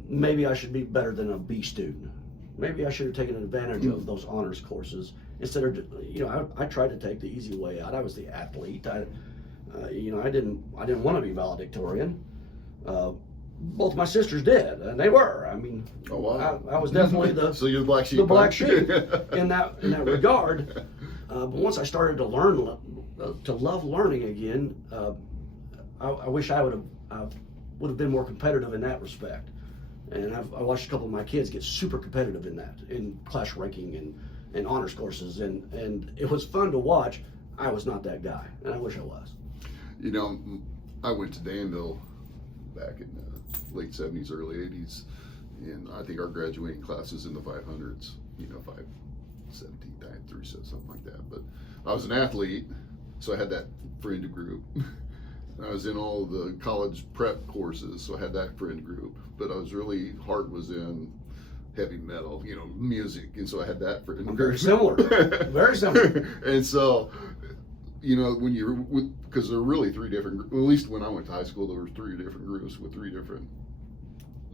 Maybe I should be better than a B student. Maybe I should have taken advantage of those honors courses instead of, I tried to take the easy way out. I was the athlete. I didn't want to be valedictorian. Both my sisters did, and they were. I mean, oh, wow. I was definitely so you're the black sheep. The black sheep in that regard. But once I started to learn, to love learning again, I wish I would have been more competitive in that respect. And I watched a couple of my kids get super competitive in class ranking and honors courses, and it was fun to watch. I was not that guy, and I wish I was. I went to Danville back in the late 70s, early 80s, and I think our graduating class is in the 500s, 517, 903, something like that. But I was an athlete, so I had that friend group. I was in all the college prep courses, so I had that friend group. But I was really, heart was in heavy metal, music, and so I had that friend group. Very similar, very similar. And so, when you're because there were really three different, at least when I went to high school, there were three different groups with three different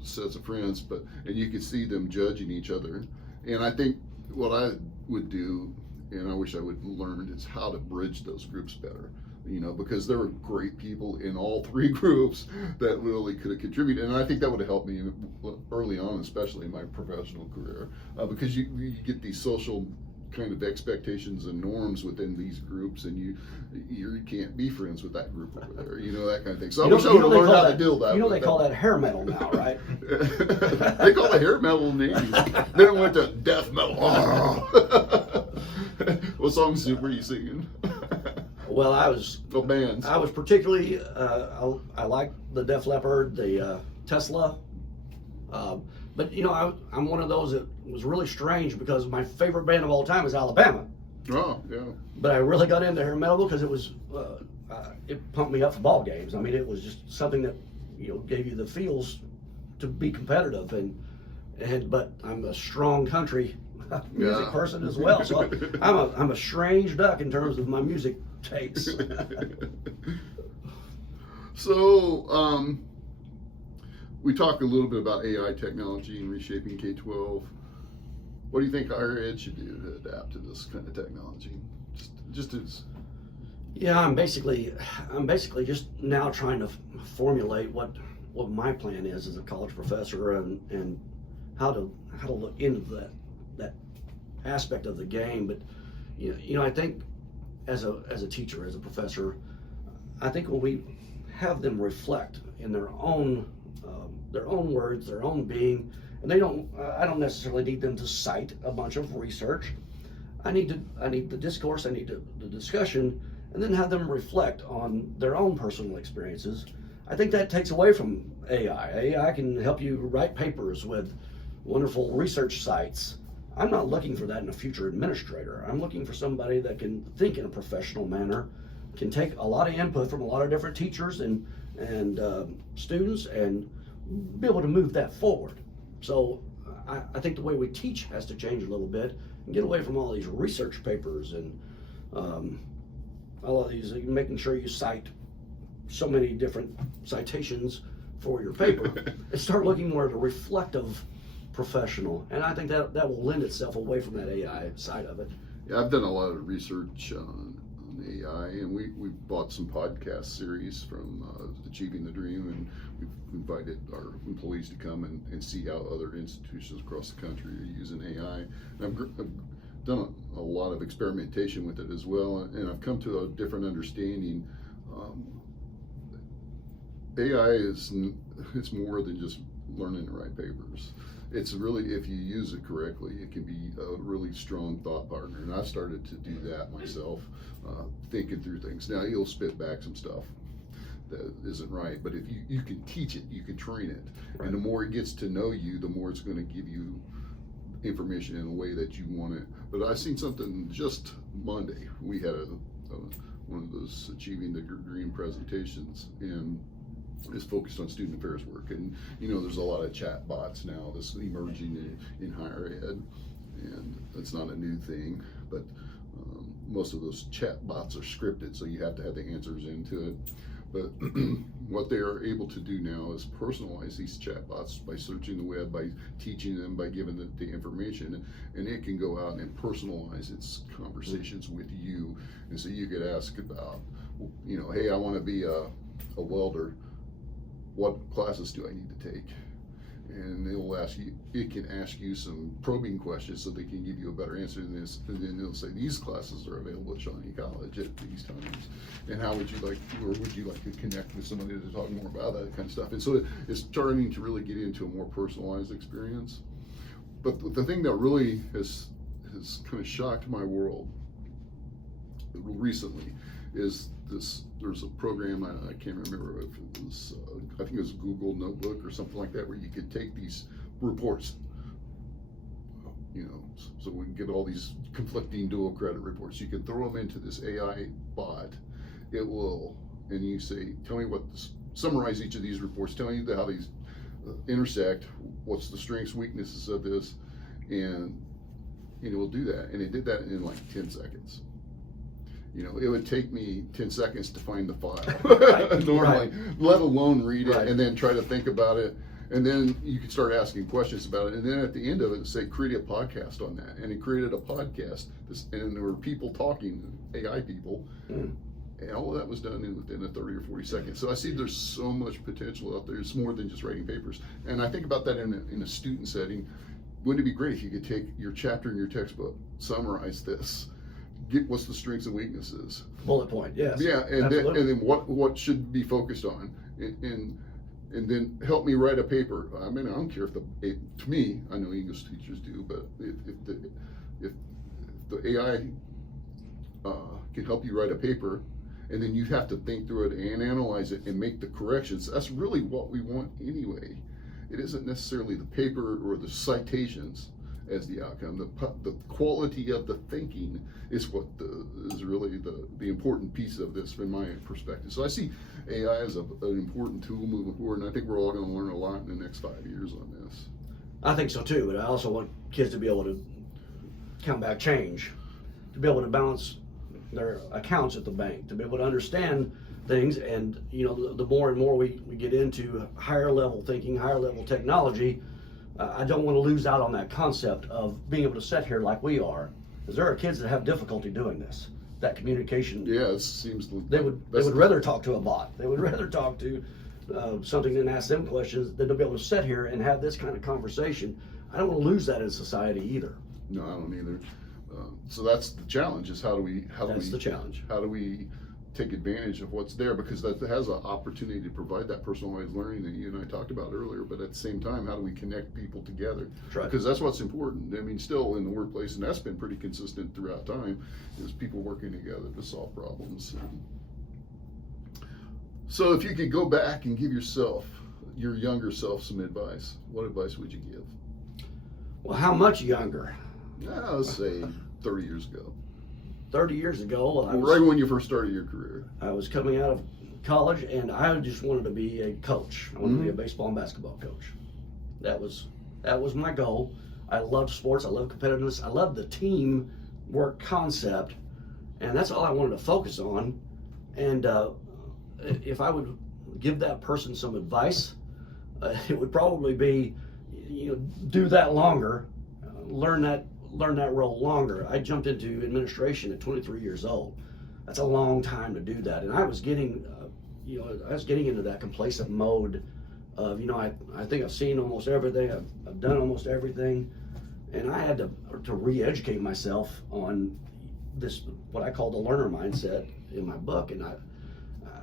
sets of friends, and you could see them judging each other. And I think what I would do, and I wish I would learn, is how to bridge those groups better. Because there were great people in all three groups that really could have contributed, and I think that would have helped me early on, especially in my professional career, because you get these social kind of expectations and norms within these groups, and you can't be friends with that group over there, that kind of thing. So I wish I would have learned how to deal with that. You know they call that hair metal now, right? They call it hair metal in the 80s. Then it went to death metal. What songs were you singing? Well, I was particularly I liked the Def Leppard, the Tesla, but I'm one of those that was really strange because my favorite band of all time is Alabama. Oh, yeah. But I really got into hair metal because it was it pumped me up for ball games. I mean, it was just something that gave you the feels to be competitive, but I'm a strong country music person as well, so I'm a strange duck in terms of my music takes. So we talked a little bit about AI technology and reshaping K-12. What do you think higher ed should do to adapt to this kind of technology? Just as I'm basically just now trying to formulate what my plan is as a college professor and how to look into that aspect of the game. But I think as a teacher, as a professor, I think when we have them reflect in their own words, their own being, and I don't necessarily need them to cite a bunch of research. I need the discourse, I need the discussion, and then have them reflect on their own personal experiences. I think that takes away from AI. AI can help you write papers with wonderful research sites. I'm not looking for that in a future administrator. I'm looking for somebody that can think in a professional manner, can take a lot of input from a lot of different teachers and students and be able to move that forward. So I think the way we teach has to change a little bit and get away from all these research papers and all of these, making sure you cite so many different citations for your paper and start looking more at a reflective professional. And I think that will lend itself away from that AI side of it. Yeah, I've done a lot of research on AI, and we bought some podcast series from Achieving the Dream, and we've invited our employees to come and see how other institutions across the country are using AI. And I've done a lot of experimentation with it as well, and I've come to a different understanding. AI it's more than just learning to write papers. It's really, if you use it correctly, it can be a really strong thought partner. And I've started to do that myself, thinking through things. Now, you'll spit back some stuff that isn't right, but if you can teach it, you can train it. Right. And the more it gets to know you, the more it's going to give you information in a way that you want it. But I seen something just Monday. We had one of those Achieving the Dream presentations, and is focused on student affairs work. And there's a lot of chat bots now that's emerging in higher ed, and that's not a new thing, but most of those chat bots are scripted, so you have to have the answers into it. But what they are able to do now is personalize these chat bots by searching the web, by teaching them, by giving them the information, and it can go out and personalize its conversations with you. And so you could ask about, hey, I want to be a welder. What classes do I need to take? And it can ask you some probing questions so they can give you a better answer than this. And then they'll say, these classes are available at Shawnee College at these times. And how would you like to connect with somebody to talk more about that kind of stuff? And so it's starting to really get into a more personalized experience. But the thing that really has kind of shocked my world recently is this. There's a program, I can't remember if it was, I think it was Google Notebook or something like that, where you could take these reports, so we can get all these conflicting dual credit reports. You can throw them into this AI bot. It will, and you say, tell me summarize each of these reports, tell me how these intersect, what's the strengths, weaknesses of this, and it will do that. And it did that in like 10 seconds. It would take me 10 seconds to find the file normally, let alone read it and then try to think about it. And then you could start asking questions about it. And then at the end of it, say, create a podcast on that. And it created a podcast, and there were people talking, AI people, and all of that was done within 30 or 40 seconds. So I see there's so much potential out there. It's more than just writing papers. And I think about that in a student setting. wouldn't it be great if you could take your chapter in your textbook, summarize this, get what's the strengths and weaknesses, bullet point, yes. yeah, and then what should be focused on, and then help me write a paper. I mean, I don't care if to me, I know English teachers do, but if the AI can help you write a paper, and then you have to think through it and analyze it and make the corrections, that's really what we want anyway. It isn't necessarily the paper or the citations as the outcome. The quality of the thinking is what is really the important piece of this from my perspective. So I see AI as an important tool moving forward, and I think we're all going to learn a lot in the next 5 years on this. I think so too, but I also want kids to be able to count back change, to be able to balance their accounts at the bank, to be able to understand things. And you know, the more and more we get into higher level thinking, higher level technology, I don't want to lose out on that concept of being able to sit here like we are, because there are kids that have difficulty doing this. That communication. Yeah, it seems they would rather talk to a bot. They would rather talk to something than ask them questions than to be able to sit here and have this kind of conversation. I don't want to lose that in society either. No, I don't either. So that's the challenge: is how do we take advantage of what's there, because that has an opportunity to provide that personalized learning that you and I talked about earlier. But at the same time, how do we connect people together? That's right. Because that's what's important. I mean, still in the workplace, and that's been pretty consistent throughout time, is people working together to solve problems. So if you could go back and give your younger self, some advice, what advice would you give? Well, how much younger? Let's say 30 years ago. 30 years ago, right when you first started your career. I was coming out of college, and I just wanted to be a coach. I wanted to be a baseball and basketball coach. That was my goal. I loved sports. I loved competitiveness. I loved the team work concept, and that's all I wanted to focus on. And if I would give that person some advice, it would probably be, do that longer, learn that role longer. I jumped into administration at 23 years old. That's a long time to do that, and I was getting, into that complacent mode of, I think I've seen almost everything, I've done almost everything, and I had to re-educate myself on this, what I call the learner mindset in my book, and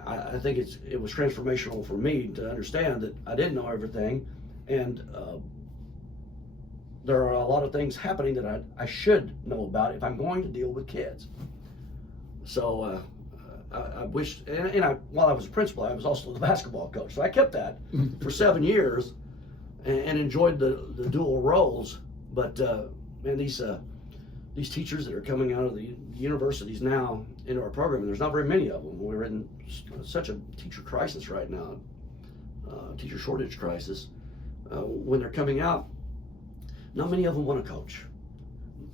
I think it was transformational for me to understand that I didn't know everything, and there are a lot of things happening that I should know about if I'm going to deal with kids. So I wish, and while I was a principal, I was also the basketball coach. So I kept that for 7 years and enjoyed the dual roles. But man, these teachers that are coming out of the universities now into our program, and there's not very many of them. We're in such a teacher crisis right now, teacher shortage crisis. When they're coming out, not many of them want to coach.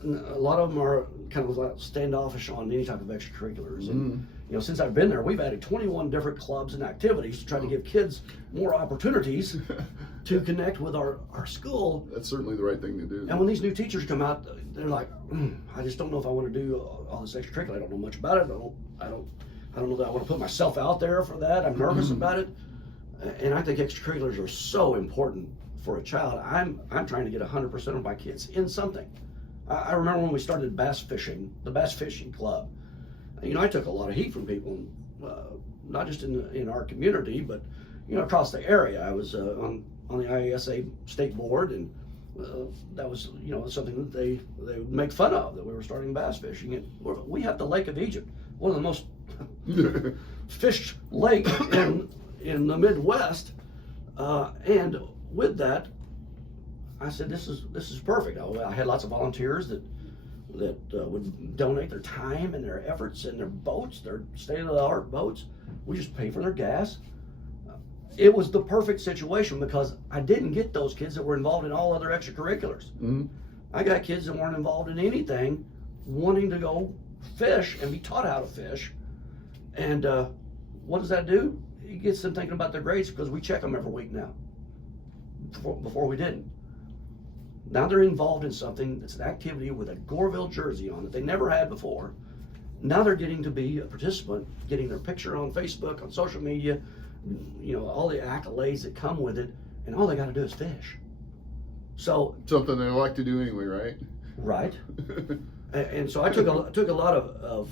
A lot of them are kind of like standoffish on any type of extracurriculars. And since I've been there, we've added 21 different clubs and activities to try to give kids more opportunities to connect with our school. That's certainly the right thing to do. And when these new teachers come out, they're like, I just don't know if I want to do all this extracurricular. I don't know much about it. I don't know that I want to put myself out there for that. I'm nervous about it. And I think extracurriculars are so important for a child. I'm trying to get 100% of my kids in something. I remember when we started bass fishing, the bass fishing club. I took a lot of heat from people, not just in our community, but across the area. I was on the IASA state board, and that was something that they would make fun of, that we were starting bass fishing. And we have the Lake of Egypt, one of the most fished lake in the Midwest, and with that, I said, this is perfect. I had lots of volunteers that would donate their time and their efforts and their boats, their state-of-the-art boats. We just pay for their gas. It was the perfect situation because I didn't get those kids that were involved in all other extracurriculars. I got kids that weren't involved in anything, wanting to go fish and be taught how to fish. And what does that do? It gets them thinking about their grades, because we check them every week now. Before we didn't. Now they're involved in something that's an activity with a Goreville jersey on that they never had before. Now they're getting to be a participant, getting their picture on Facebook, on social media, all the accolades that come with it, and all they got to do is fish. So something they like to do anyway, right? right. And so I took a lot of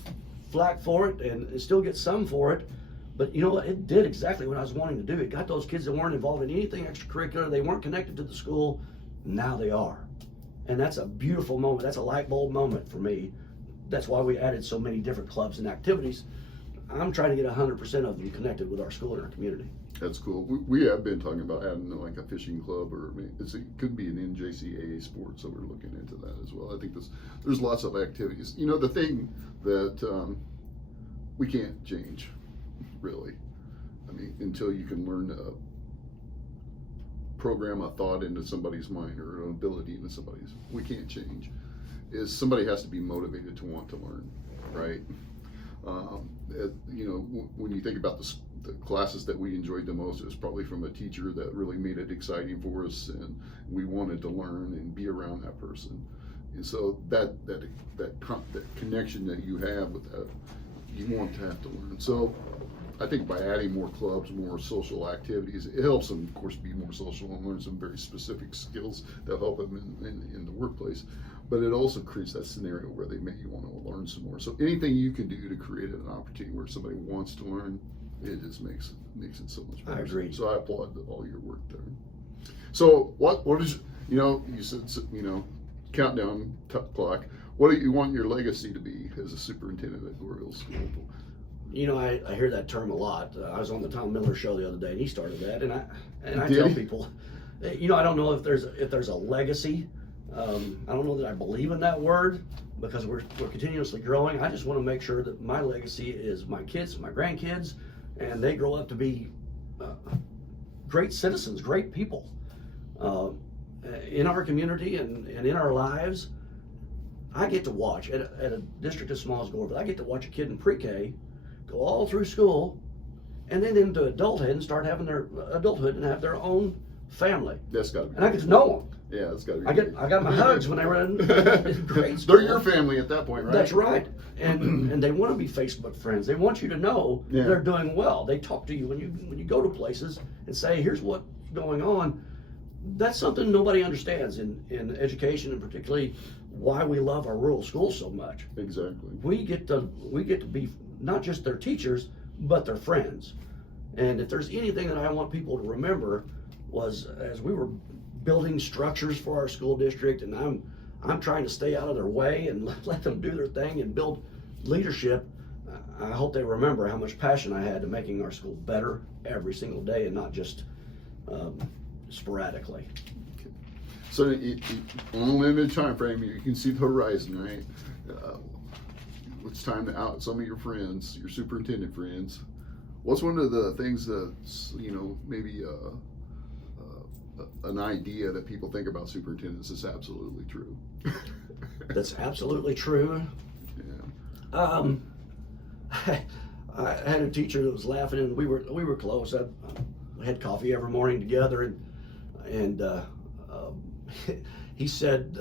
flack for it, and still get some for it. But you know what? It did exactly what I was wanting to do. It got those kids that weren't involved in anything extracurricular. They weren't connected to the school. Now they are. And that's a beautiful moment. That's a light bulb moment for me. That's why we added so many different clubs and activities. I'm trying to get 100% of them connected with our school and our community. That's cool. We have been talking about adding like a fishing club, or it could be an NJCAA sport, so we're looking into that as well. I think there's lots of activities. You know, the thing that we can't change, really. I mean, until you can learn to program a thought into somebody's mind or an ability into somebody's, we can't change, is somebody has to be motivated to want to learn, right? You know, when you think about the classes that we enjoyed the most, it was probably from a teacher that really made it exciting for us, and we wanted to learn and be around that person. And so that connection that you have with that, you want to have to learn. So I think by adding more clubs, more social activities, it helps them, of course, be more social and learn some very specific skills that help them in the workplace. But it also creates that scenario where they may want to learn some more. So anything you can do to create an opportunity where somebody wants to learn, it just makes it so much better. I agree. So I applaud all your work there. So what is, you know, you said, you know, countdown clock. What do you want your legacy to be as a superintendent at Goreville School? You know, I hear that term a lot. I was on the Tom Miller show the other day, and he started that. And I tell people, you know, I don't know if there's a legacy. I don't know that I believe in that word, because we're continuously growing. I just want to make sure that my legacy is my kids, my grandkids, and they grow up to be great citizens, great people in our community and in our lives. I get to watch at a district as small as Goreville. I get to watch a kid in pre-K go all through school, and then into adulthood and start having their adulthood and have their own family. That's got to be. And I get to know them. Yeah, that's got to be. I got my hugs when they were in grade school. They're your family at that point, right? That's right. And they want to be Facebook friends. They want you to know they're doing well. They talk to you when you go to places and say, here's what's going on. That's something nobody understands in education, and particularly why we love our rural schools so much. Exactly. We get to be not just their teachers, but their friends. And if there's anything that I want people to remember, was as we were building structures for our school district, and I'm trying to stay out of their way and let them do their thing and build leadership, I hope they remember how much passion I had to making our school better every single day, and not just sporadically. Okay. So on a limited time frame, you can see the horizon, right? It's time to out some of your friends, your superintendent friends. What's one of the things that's, you know, maybe an idea that people think about superintendents is absolutely true? That's absolutely true. Yeah. I had a teacher that was laughing, and we were close. I had coffee every morning together, and he said,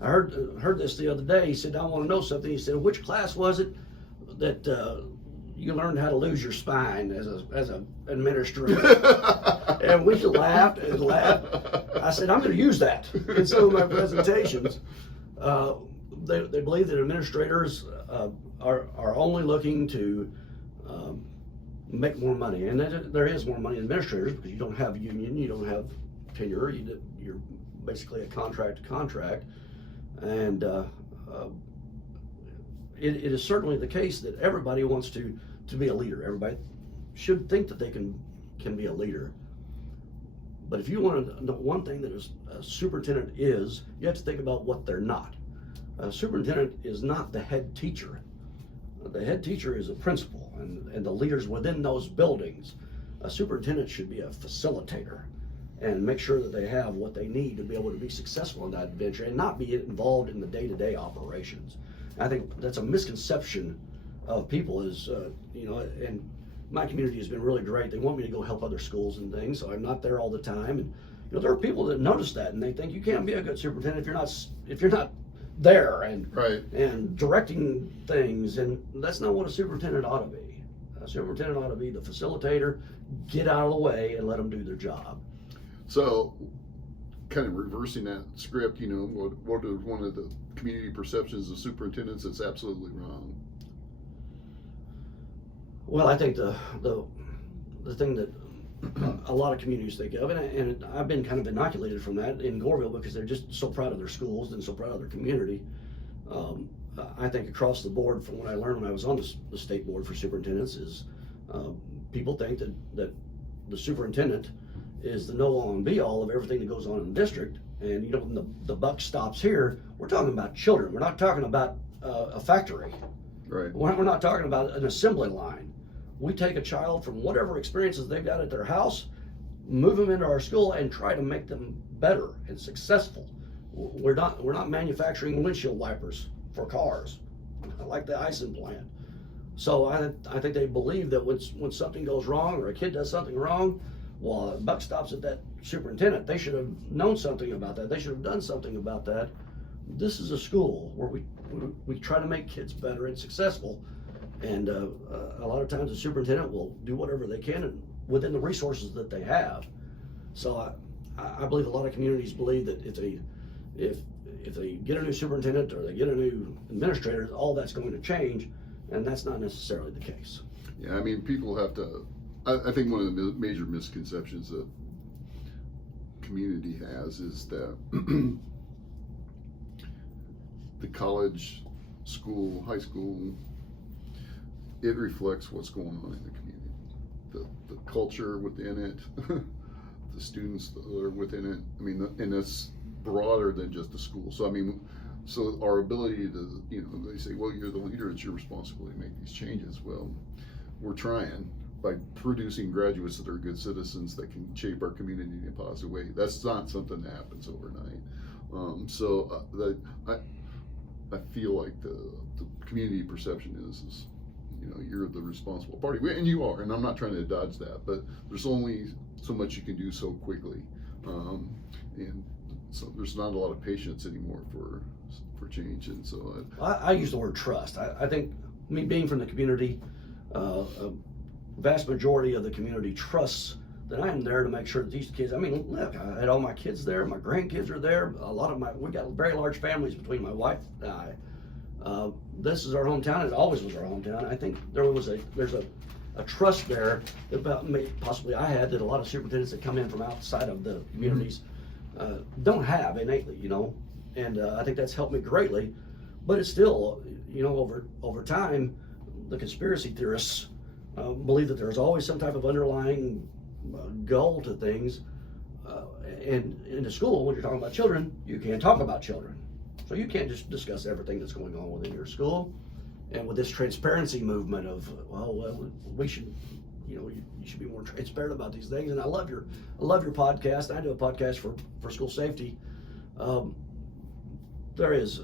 I heard this the other day. He said, I want to know something. He said, which class was it that you learned how to lose your spine as an administrator? And we laughed and laughed. I said, I'm going to use that in some of my presentations. They believe that administrators are only looking to make more money, and there is more money in administrators because you don't have union, you don't have tenure, you're basically a contract to contract, and it is certainly the case that everybody wants to be a leader. Everybody should think that they can be a leader. But if you want to know one thing that a superintendent is, you have to think about what they're not. A superintendent is not the head teacher. The head teacher is a principal, and the leaders within those buildings. A superintendent should be a facilitator and make sure that they have what they need to be able to be successful in that adventure and not be involved in the day-to-day operations. I think that's a misconception of people is, you know, and my community has been really great. They want me to go help other schools and things, so I'm not there all the time. And you know, there are people that notice that, and they think you can't be a good superintendent if you're not there and directing things, and that's not what a superintendent ought to be. A superintendent ought to be the facilitator, get out of the way and let them do their job. So kind of reversing that script, what is one of the community perceptions of superintendents that's absolutely wrong? Well, I think the thing that a lot of communities think of, and I've been kind of inoculated from that in Goreville because they're just so proud of their schools and so proud of their community. I think across the board, from what I learned when I was on the state board for superintendents, is people think that the superintendent is the know-all and be-all of everything that goes on in the district. And the buck stops here. We're talking about children. We're not talking about a factory. Right. We're not talking about an assembly line. We take a child from whatever experiences they've got at their house, move them into our school, and try to make them better and successful. We're not manufacturing windshield wipers for cars, like the Ison plant. So I think they believe that when something goes wrong or a kid does something wrong, well, the buck stops at that superintendent. They should have known something about that. They should have done something about that. This is a school where we try to make kids better and successful. And a lot of times the superintendent will do whatever they can within the resources that they have. So I believe a lot of communities believe that if they get a new superintendent or they get a new administrator, all that's going to change, and that's not necessarily the case. Yeah, I mean, people have to, I think one of the major misconceptions that community has is that the college, school, high school, it reflects what's going on in the community. The culture within it, the students that are within it. I mean, and that's broader than just the school. So, I mean, so our ability to, they say, well, you're the leader, it's your responsibility to make these changes. Well, we're trying by producing graduates that are good citizens that can shape our community in a positive way. That's not something that happens overnight. I feel like the community perception is you're the responsible party, and you are, and I'm not trying to dodge that, but there's only so much you can do so quickly, and so there's not a lot of patience anymore for change. And so I use the word trust. I think, me being from the community, a vast majority of the community trusts that I'm there to make sure that these kids, I mean, look, I had all my kids there, my grandkids are there, we got very large families between my wife and I. This is our hometown. It always was our hometown. I think there's a trust there about possibly I had that a lot of superintendents that come in from outside of the communities don't have innately, and I think that's helped me greatly. But it's still, over time, the conspiracy theorists believe that there's always some type of underlying goal to things. And in the school, when you're talking about children, you can't talk about children. So you can't just discuss everything that's going on within your school. And with this transparency movement of, we should, you should be more transparent about these things. And I love your podcast. I do a podcast for school safety. There is,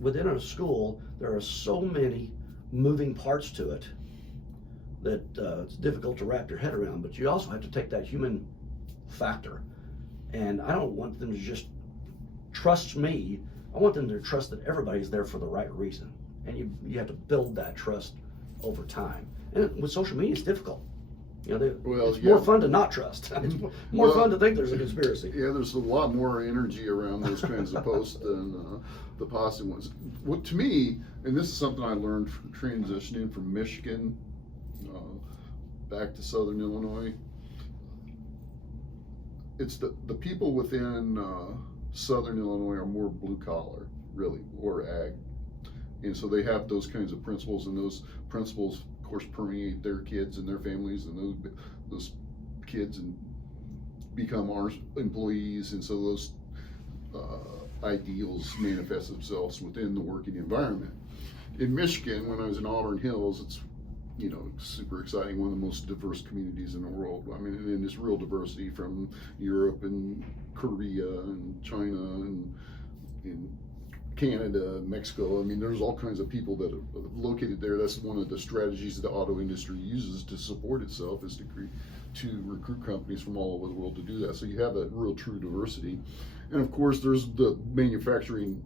within a school, there are so many moving parts to it that it's difficult to wrap your head around, but you also have to take that human factor. And I don't want them to just trust me. I want them to trust that everybody's there for the right reason. And you have to build that trust over time. And with social media, it's difficult. It's more fun to not trust. It's more fun to think there's a conspiracy. Yeah, there's a lot more energy around those kinds of posts than the positive ones. Well, to me, and this is something I learned from transitioning from Michigan back to Southern Illinois, it's the people within Southern Illinois are more blue collar, really, or ag. And so they have those kinds of principles, and those principles, of course, permeate their kids and their families, and those kids and become our employees. And so those ideals manifest themselves within the working environment. In Michigan, when I was in Auburn Hills, it's super exciting, one of the most diverse communities in the world. I mean, and there's real diversity from Europe and Korea and China and Canada, Mexico. I mean, there's all kinds of people that are located there. That's one of the strategies the auto industry uses to support itself, is to recruit companies from all over the world to do that. So you have a real true diversity. And of course, there's the manufacturing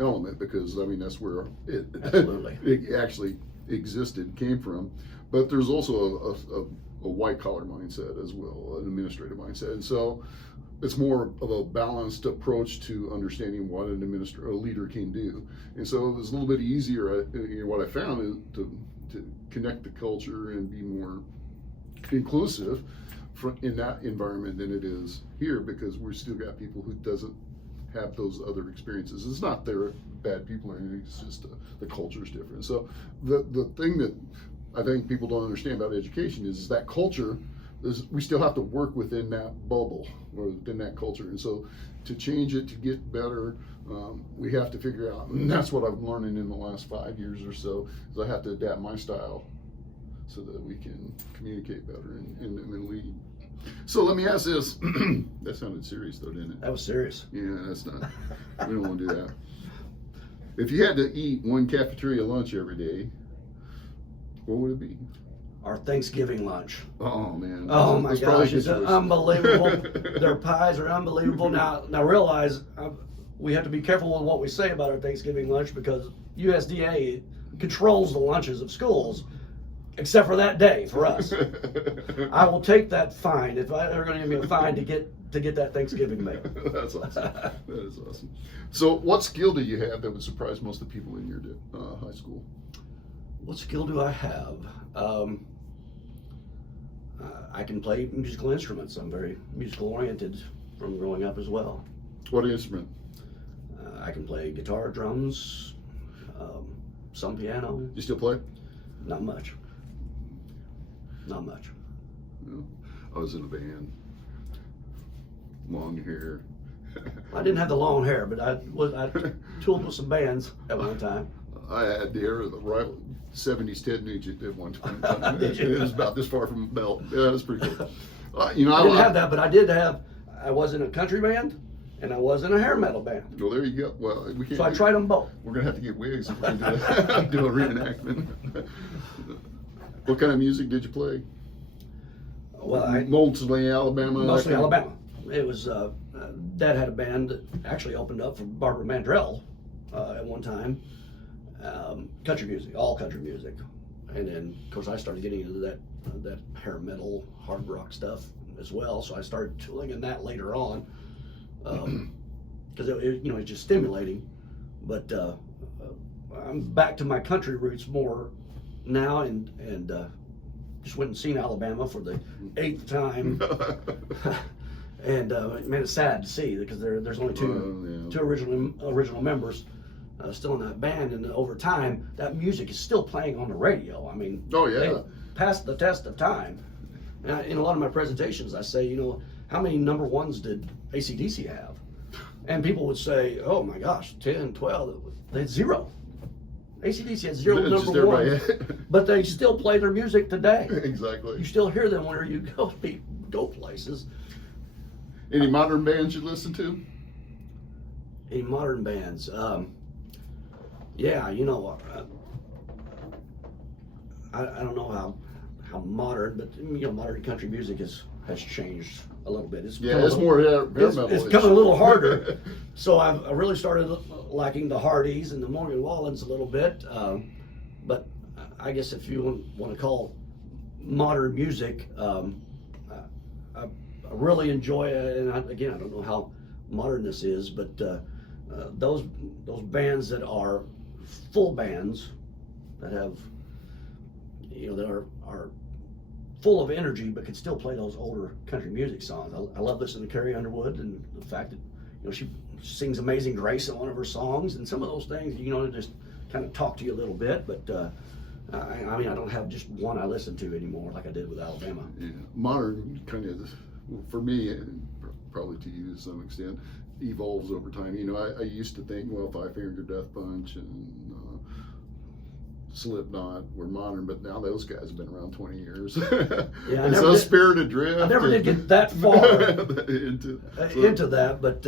element, because I mean, that's where it actually existed, came from. But there's also a white collar mindset as well, an administrative mindset. And so it's more of a balanced approach to understanding what a leader can do. And so it was a little bit easier. What I found is to connect the culture and be more inclusive in that environment than it is here, because we still got people who doesn't have those other experiences. It's not they're bad people or anything, it's just the culture is different. So the thing that I think people don't understand about education is that culture is, we still have to work within that bubble or within that culture. And so to change it, to get better, we have to figure out, and that's what I'm learning in the last 5 years or so, is I have to adapt my style so that we can communicate better and lead. So let me ask this. That sounded serious though, didn't it? That was serious. Yeah, that's not, we don't want to do that. If you had to eat one cafeteria lunch every day, what would it be? Our Thanksgiving lunch. Oh man. Oh my That's gosh, it's probably unbelievable. Their pies are unbelievable. Now realize we have to be careful with what we say about our Thanksgiving lunch, because USDA controls the lunches of schools, except for that day for us. I will take that fine if they're going to give me a fine to get that Thanksgiving meal. That's awesome. That is awesome. So, what skill do you have that would surprise most of the people in your high school? What skill do I have? I can play musical instruments. I'm very musical oriented from growing up as well. What instrument? I can play guitar, drums, some piano. You still play? Not much. Not much. No. I was in a band. Long hair. I didn't have the long hair, but I toured with some bands at one time. I had the hair of the right 70s Ted Nugent at one time. Did you? It was about this far from the belt. Yeah, that's pretty cool. I didn't have that, but I was in a country band and I was in a hair metal band. Well, there you go. Well, we can't. So I tried them both. We're gonna have to get wigs if we're gonna do a reenactment. What kind of music did you play? Well, Mostly Alabama. Mostly Alabama. It was Dad had a band that actually opened up for Barbara Mandrell at one time. Country music, all country music, and then of course I started getting into that hair metal, hard rock stuff as well. So I started tooling in that later on, because it's just stimulating. But I'm back to my country roots more now, and just went and seen Alabama for the 8th time. And man, it's sad to see, because there's only two original members still in that band, and over time that music is still playing on the radio. I mean, they passed the test of time. And in a lot of my presentations, I say, how many number ones did AC/DC have? And people would say, oh my gosh, 10, 12. They had 0. AC/DC had 0 number ones, but they still play their music today. Exactly. You still hear them whenever you go places. Any modern bands you listen to? Any modern bands? Yeah, I don't know how modern, but modern country music has changed a little bit. It's more hair metal. It's becoming a little harder. So I really started liking the Hardys and the Morgan Wallens a little bit. But I guess if you want to call modern music, I really enjoy it. And again, I don't know how modern this is, but those bands that are full bands, that have that are full of energy but can still play those older country music songs. I love listening to Carrie Underwood, and the fact that she sings Amazing Grace in one of her songs, and some of those things just kind of talk to you a little bit. But I don't have just one I listen to anymore like I did with Alabama. Yeah. Modern kind of, for me, and probably to you to some extent, evolves over time. I used to think, well, Five Finger Death Punch and Slipknot were modern, but now those guys have been around 20 years. Yeah, and so Spirited Drift. I never did get that far into that, but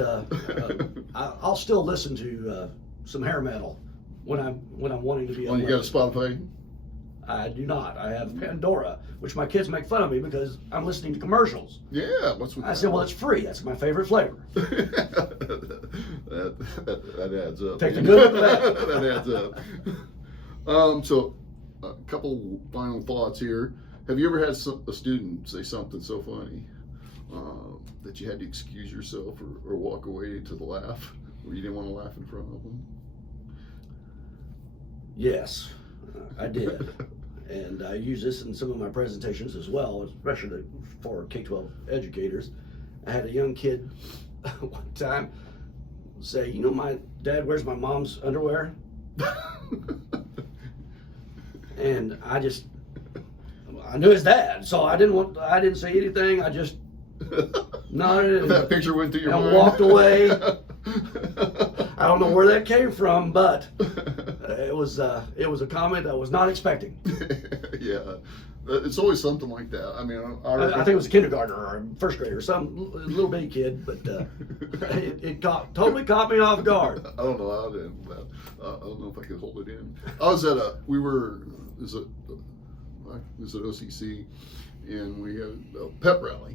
I'll still listen to some hair metal when I'm wanting to be. Oh, you got a Spotify? I do not. I have Pandora, which my kids make fun of me because I'm listening to commercials. Yeah, what's with that? I said, well, it's free. That's my favorite flavor. that adds up. Take the good with the bad. That adds up. So, a couple final thoughts here. Have you ever had a student say something so funny that you had to excuse yourself or walk away to the laugh, or you didn't want to laugh in front of them? Yes, I did. And I use this in some of my presentations as well, especially for K-12 educators. I had a young kid one time say, you know, my dad wears my mom's underwear. And I knew his dad, so I didn't say anything. I just nodded That picture went through your and mind. walked away. I don't know where that came from, but it was a comment I was not expecting. Yeah, it's always something like that. I mean, I think it was a kindergartner or a first grader, some little bitty kid, but it totally caught me off guard. I don't know how to. I don't know if I could hold it in. I was at it was at OCC, and we had a pep rally,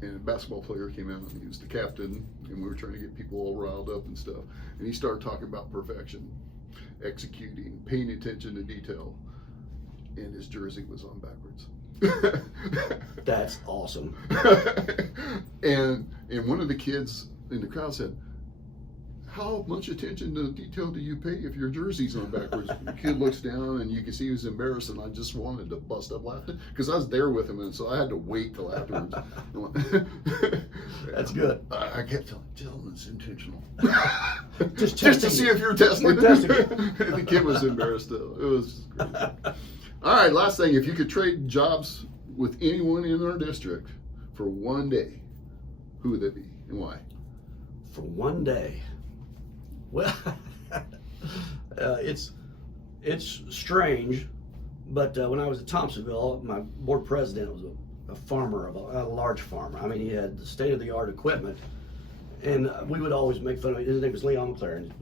and a basketball player came out and he was the captain, and we were trying to get people all riled up and stuff. And he started talking about perfection, executing, paying attention to detail, and his jersey was on backwards. That's awesome. and one of the kids in the crowd said, how much attention to detail do you pay if your jersey's on backwards? The kid looks down and you can see he was embarrassed, and I just wanted to bust up laughing because I was there with him, and so I had to wait till afterwards. That's good. I kept telling him it's intentional. Just to see if you're testing. We're testing. The kid was embarrassed though. It was crazy. All right, last thing. If you could trade jobs with anyone in our district for one day, who would that be and why? For one day. Well, it's strange, but when I was at Thompsonville, my board president was a farmer, a large farmer. I mean, he had state-of-the-art equipment, and we would always make fun of him. His name was Leon McLaren.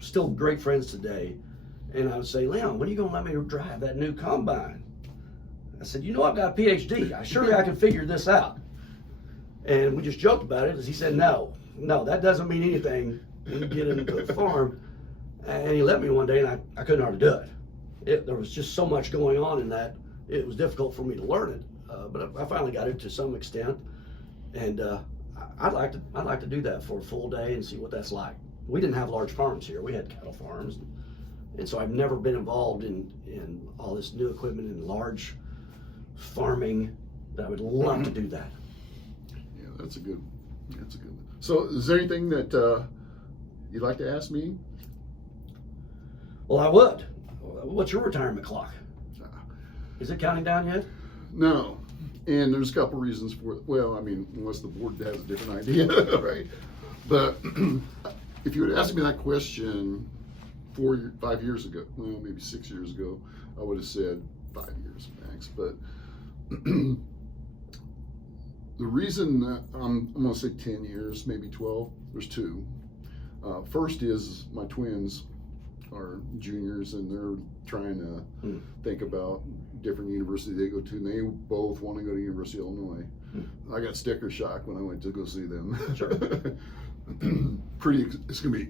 Still great friends today. And I would say, Leon, when are you going to let me drive that new combine? I said, you know, I've got a PhD. Surely I can figure this out. And we just joked about it, as he said, no, that doesn't mean anything. We get into the farm, and he let me one day, and I couldn't hardly do it. There was just so much going on in that it was difficult for me to learn it. But I finally got it to some extent, and I'd like to do that for a full day and see what that's like. We didn't have large farms here; we had cattle farms, and so I've never been involved in all this new equipment and large farming. But I would love to do that. Yeah, that's a good one. So, is there anything that you'd like to ask me? Well, I would. What's your retirement clock? Is it counting down yet? No, and there's a couple reasons for it. Well, I mean, unless the board has a different idea, right? But if you would ask me that question 5 years ago, well, maybe 6 years ago, I would have said 5 years max. But the reason that I'm going to say 10 years, maybe 12, there's two. First is my twins are juniors, and they're trying to think about different universities they go to, and they both want to go to University of Illinois. I got sticker shock when I went to go see them. Sure. It's going to be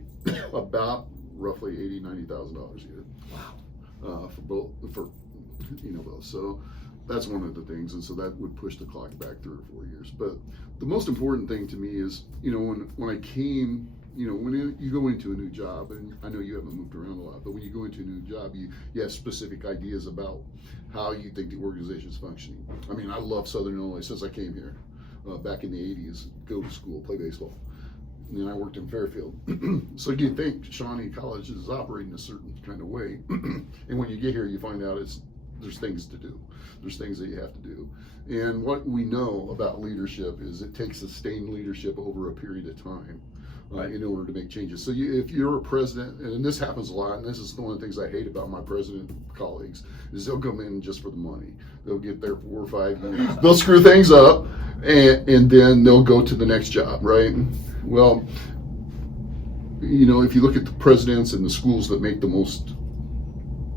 about roughly $80,000-$90,000 a year. Wow. For both. So that's one of the things, and so that would push the clock back 3 or 4 years. But the most important thing to me is, when I came, when you go into a new job, and I know you haven't moved around a lot, but when you go into a new job, you have specific ideas about how you think the organization is functioning. I mean, I love Southern Illinois since I came here back in the 80s, go to school, play baseball. And then I worked in Fairfield. So you think Shawnee College is operating a certain kind of way. And when you get here, you find out there's things to do. There's things that you have to do. And what we know about leadership is it takes sustained leadership over a period of time. In order to make changes. So if you're a president, and this happens a lot, and this is one of the things I hate about my president colleagues, is they'll come in just for the money. They'll get there 4 or 5 years. They'll screw things up, and then they'll go to the next job, right? Well, if you look at the presidents and the schools that make the most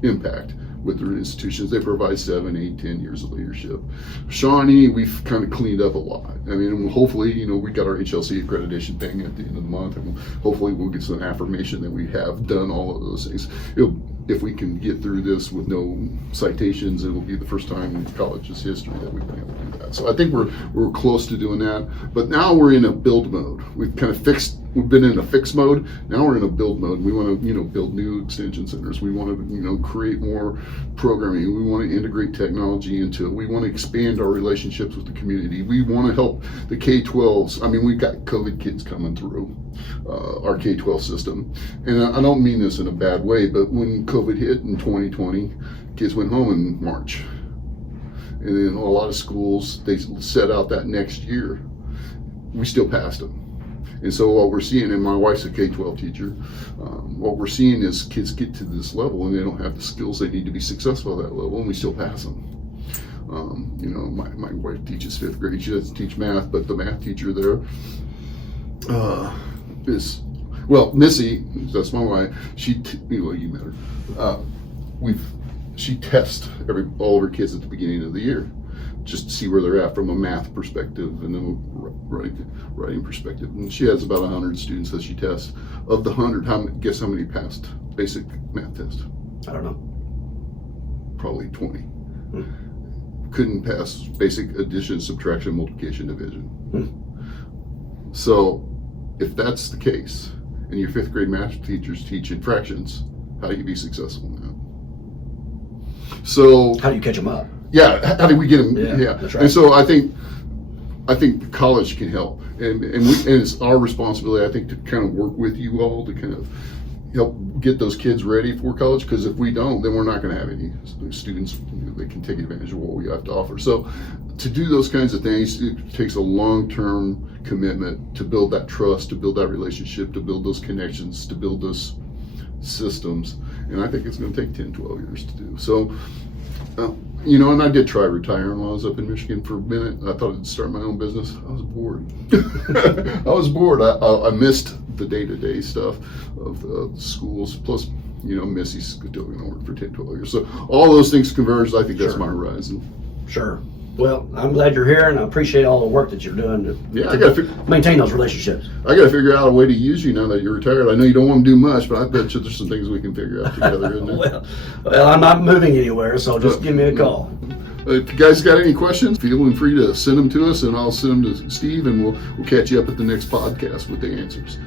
impact with their institutions, they provide 7, 8, 10 years of leadership. Shawnee, we've kind of cleaned up a lot. I mean, hopefully, we got our HLC accreditation thing at the end of the month, and hopefully we'll get some affirmation that we have done all of those things. if we can get through this with no citations, it will be the first time in college's history that we've been able to do that. So I think we're close to doing that. But now we're in a build mode. We've been in a fix mode. Now we're in a build mode. We want to, build new extension centers. We want to, create more programming. We want to integrate technology into it. We want to expand our relationships with the community. We want to help the K-12s. I mean, we've got COVID kids coming through our K-12 system. And I don't mean this in a bad way, but when COVID hit in 2020, kids went home in March. And then a lot of schools, they set out that next year. We still passed them. And so what we're seeing, and my wife's a K-12 teacher, what we're seeing is kids get to this level and they don't have the skills they need to be successful at that level, and we still pass them. My wife teaches 5th grade. She doesn't teach math, but the math teacher there is, Missy, that's my wife, you met her. She tests all of her kids at the beginning of the year, just to see where they're at from a math perspective and then writing perspective. And she has about 100 students that she tests. Of the 100, guess how many passed basic math test? I don't know. Probably 20. Couldn't pass basic addition, subtraction, multiplication, division. So if that's the case, and your 5th grade math teachers teach in fractions, how do you be successful in that? So how do you catch them up? Yeah, how do we get them? Yeah. That's right. And so I think the college can help, and it's our responsibility, I think, to kind of work with you all to kind of help get those kids ready for college. Because if we don't, then we're not going to have any students that can take advantage of what we have to offer. So to do those kinds of things, it takes a long-term commitment to build that trust, to build that relationship, to build those connections, to build those systems. And I think it's going to take 10, 12 years to do. So, and I did try retiring while I was up in Michigan for a minute. I thought I'd start my own business. I was bored. I missed the day-to-day stuff of the schools. Plus, Missy's still going to work for 10, 12 years. So all those things converged. I think that's my horizon. Sure. Well, I'm glad you're here, and I appreciate all the work that you're doing to maintain those relationships. I got to figure out a way to use you now that you're retired. I know you don't want to do much, but I bet you there's some things we can figure out together, isn't there? well, I'm not moving anywhere, so just give me a call. If you guys got any questions, feel free to send them to us, and I'll send them to Steve, and we'll catch you up at the next podcast with the answers.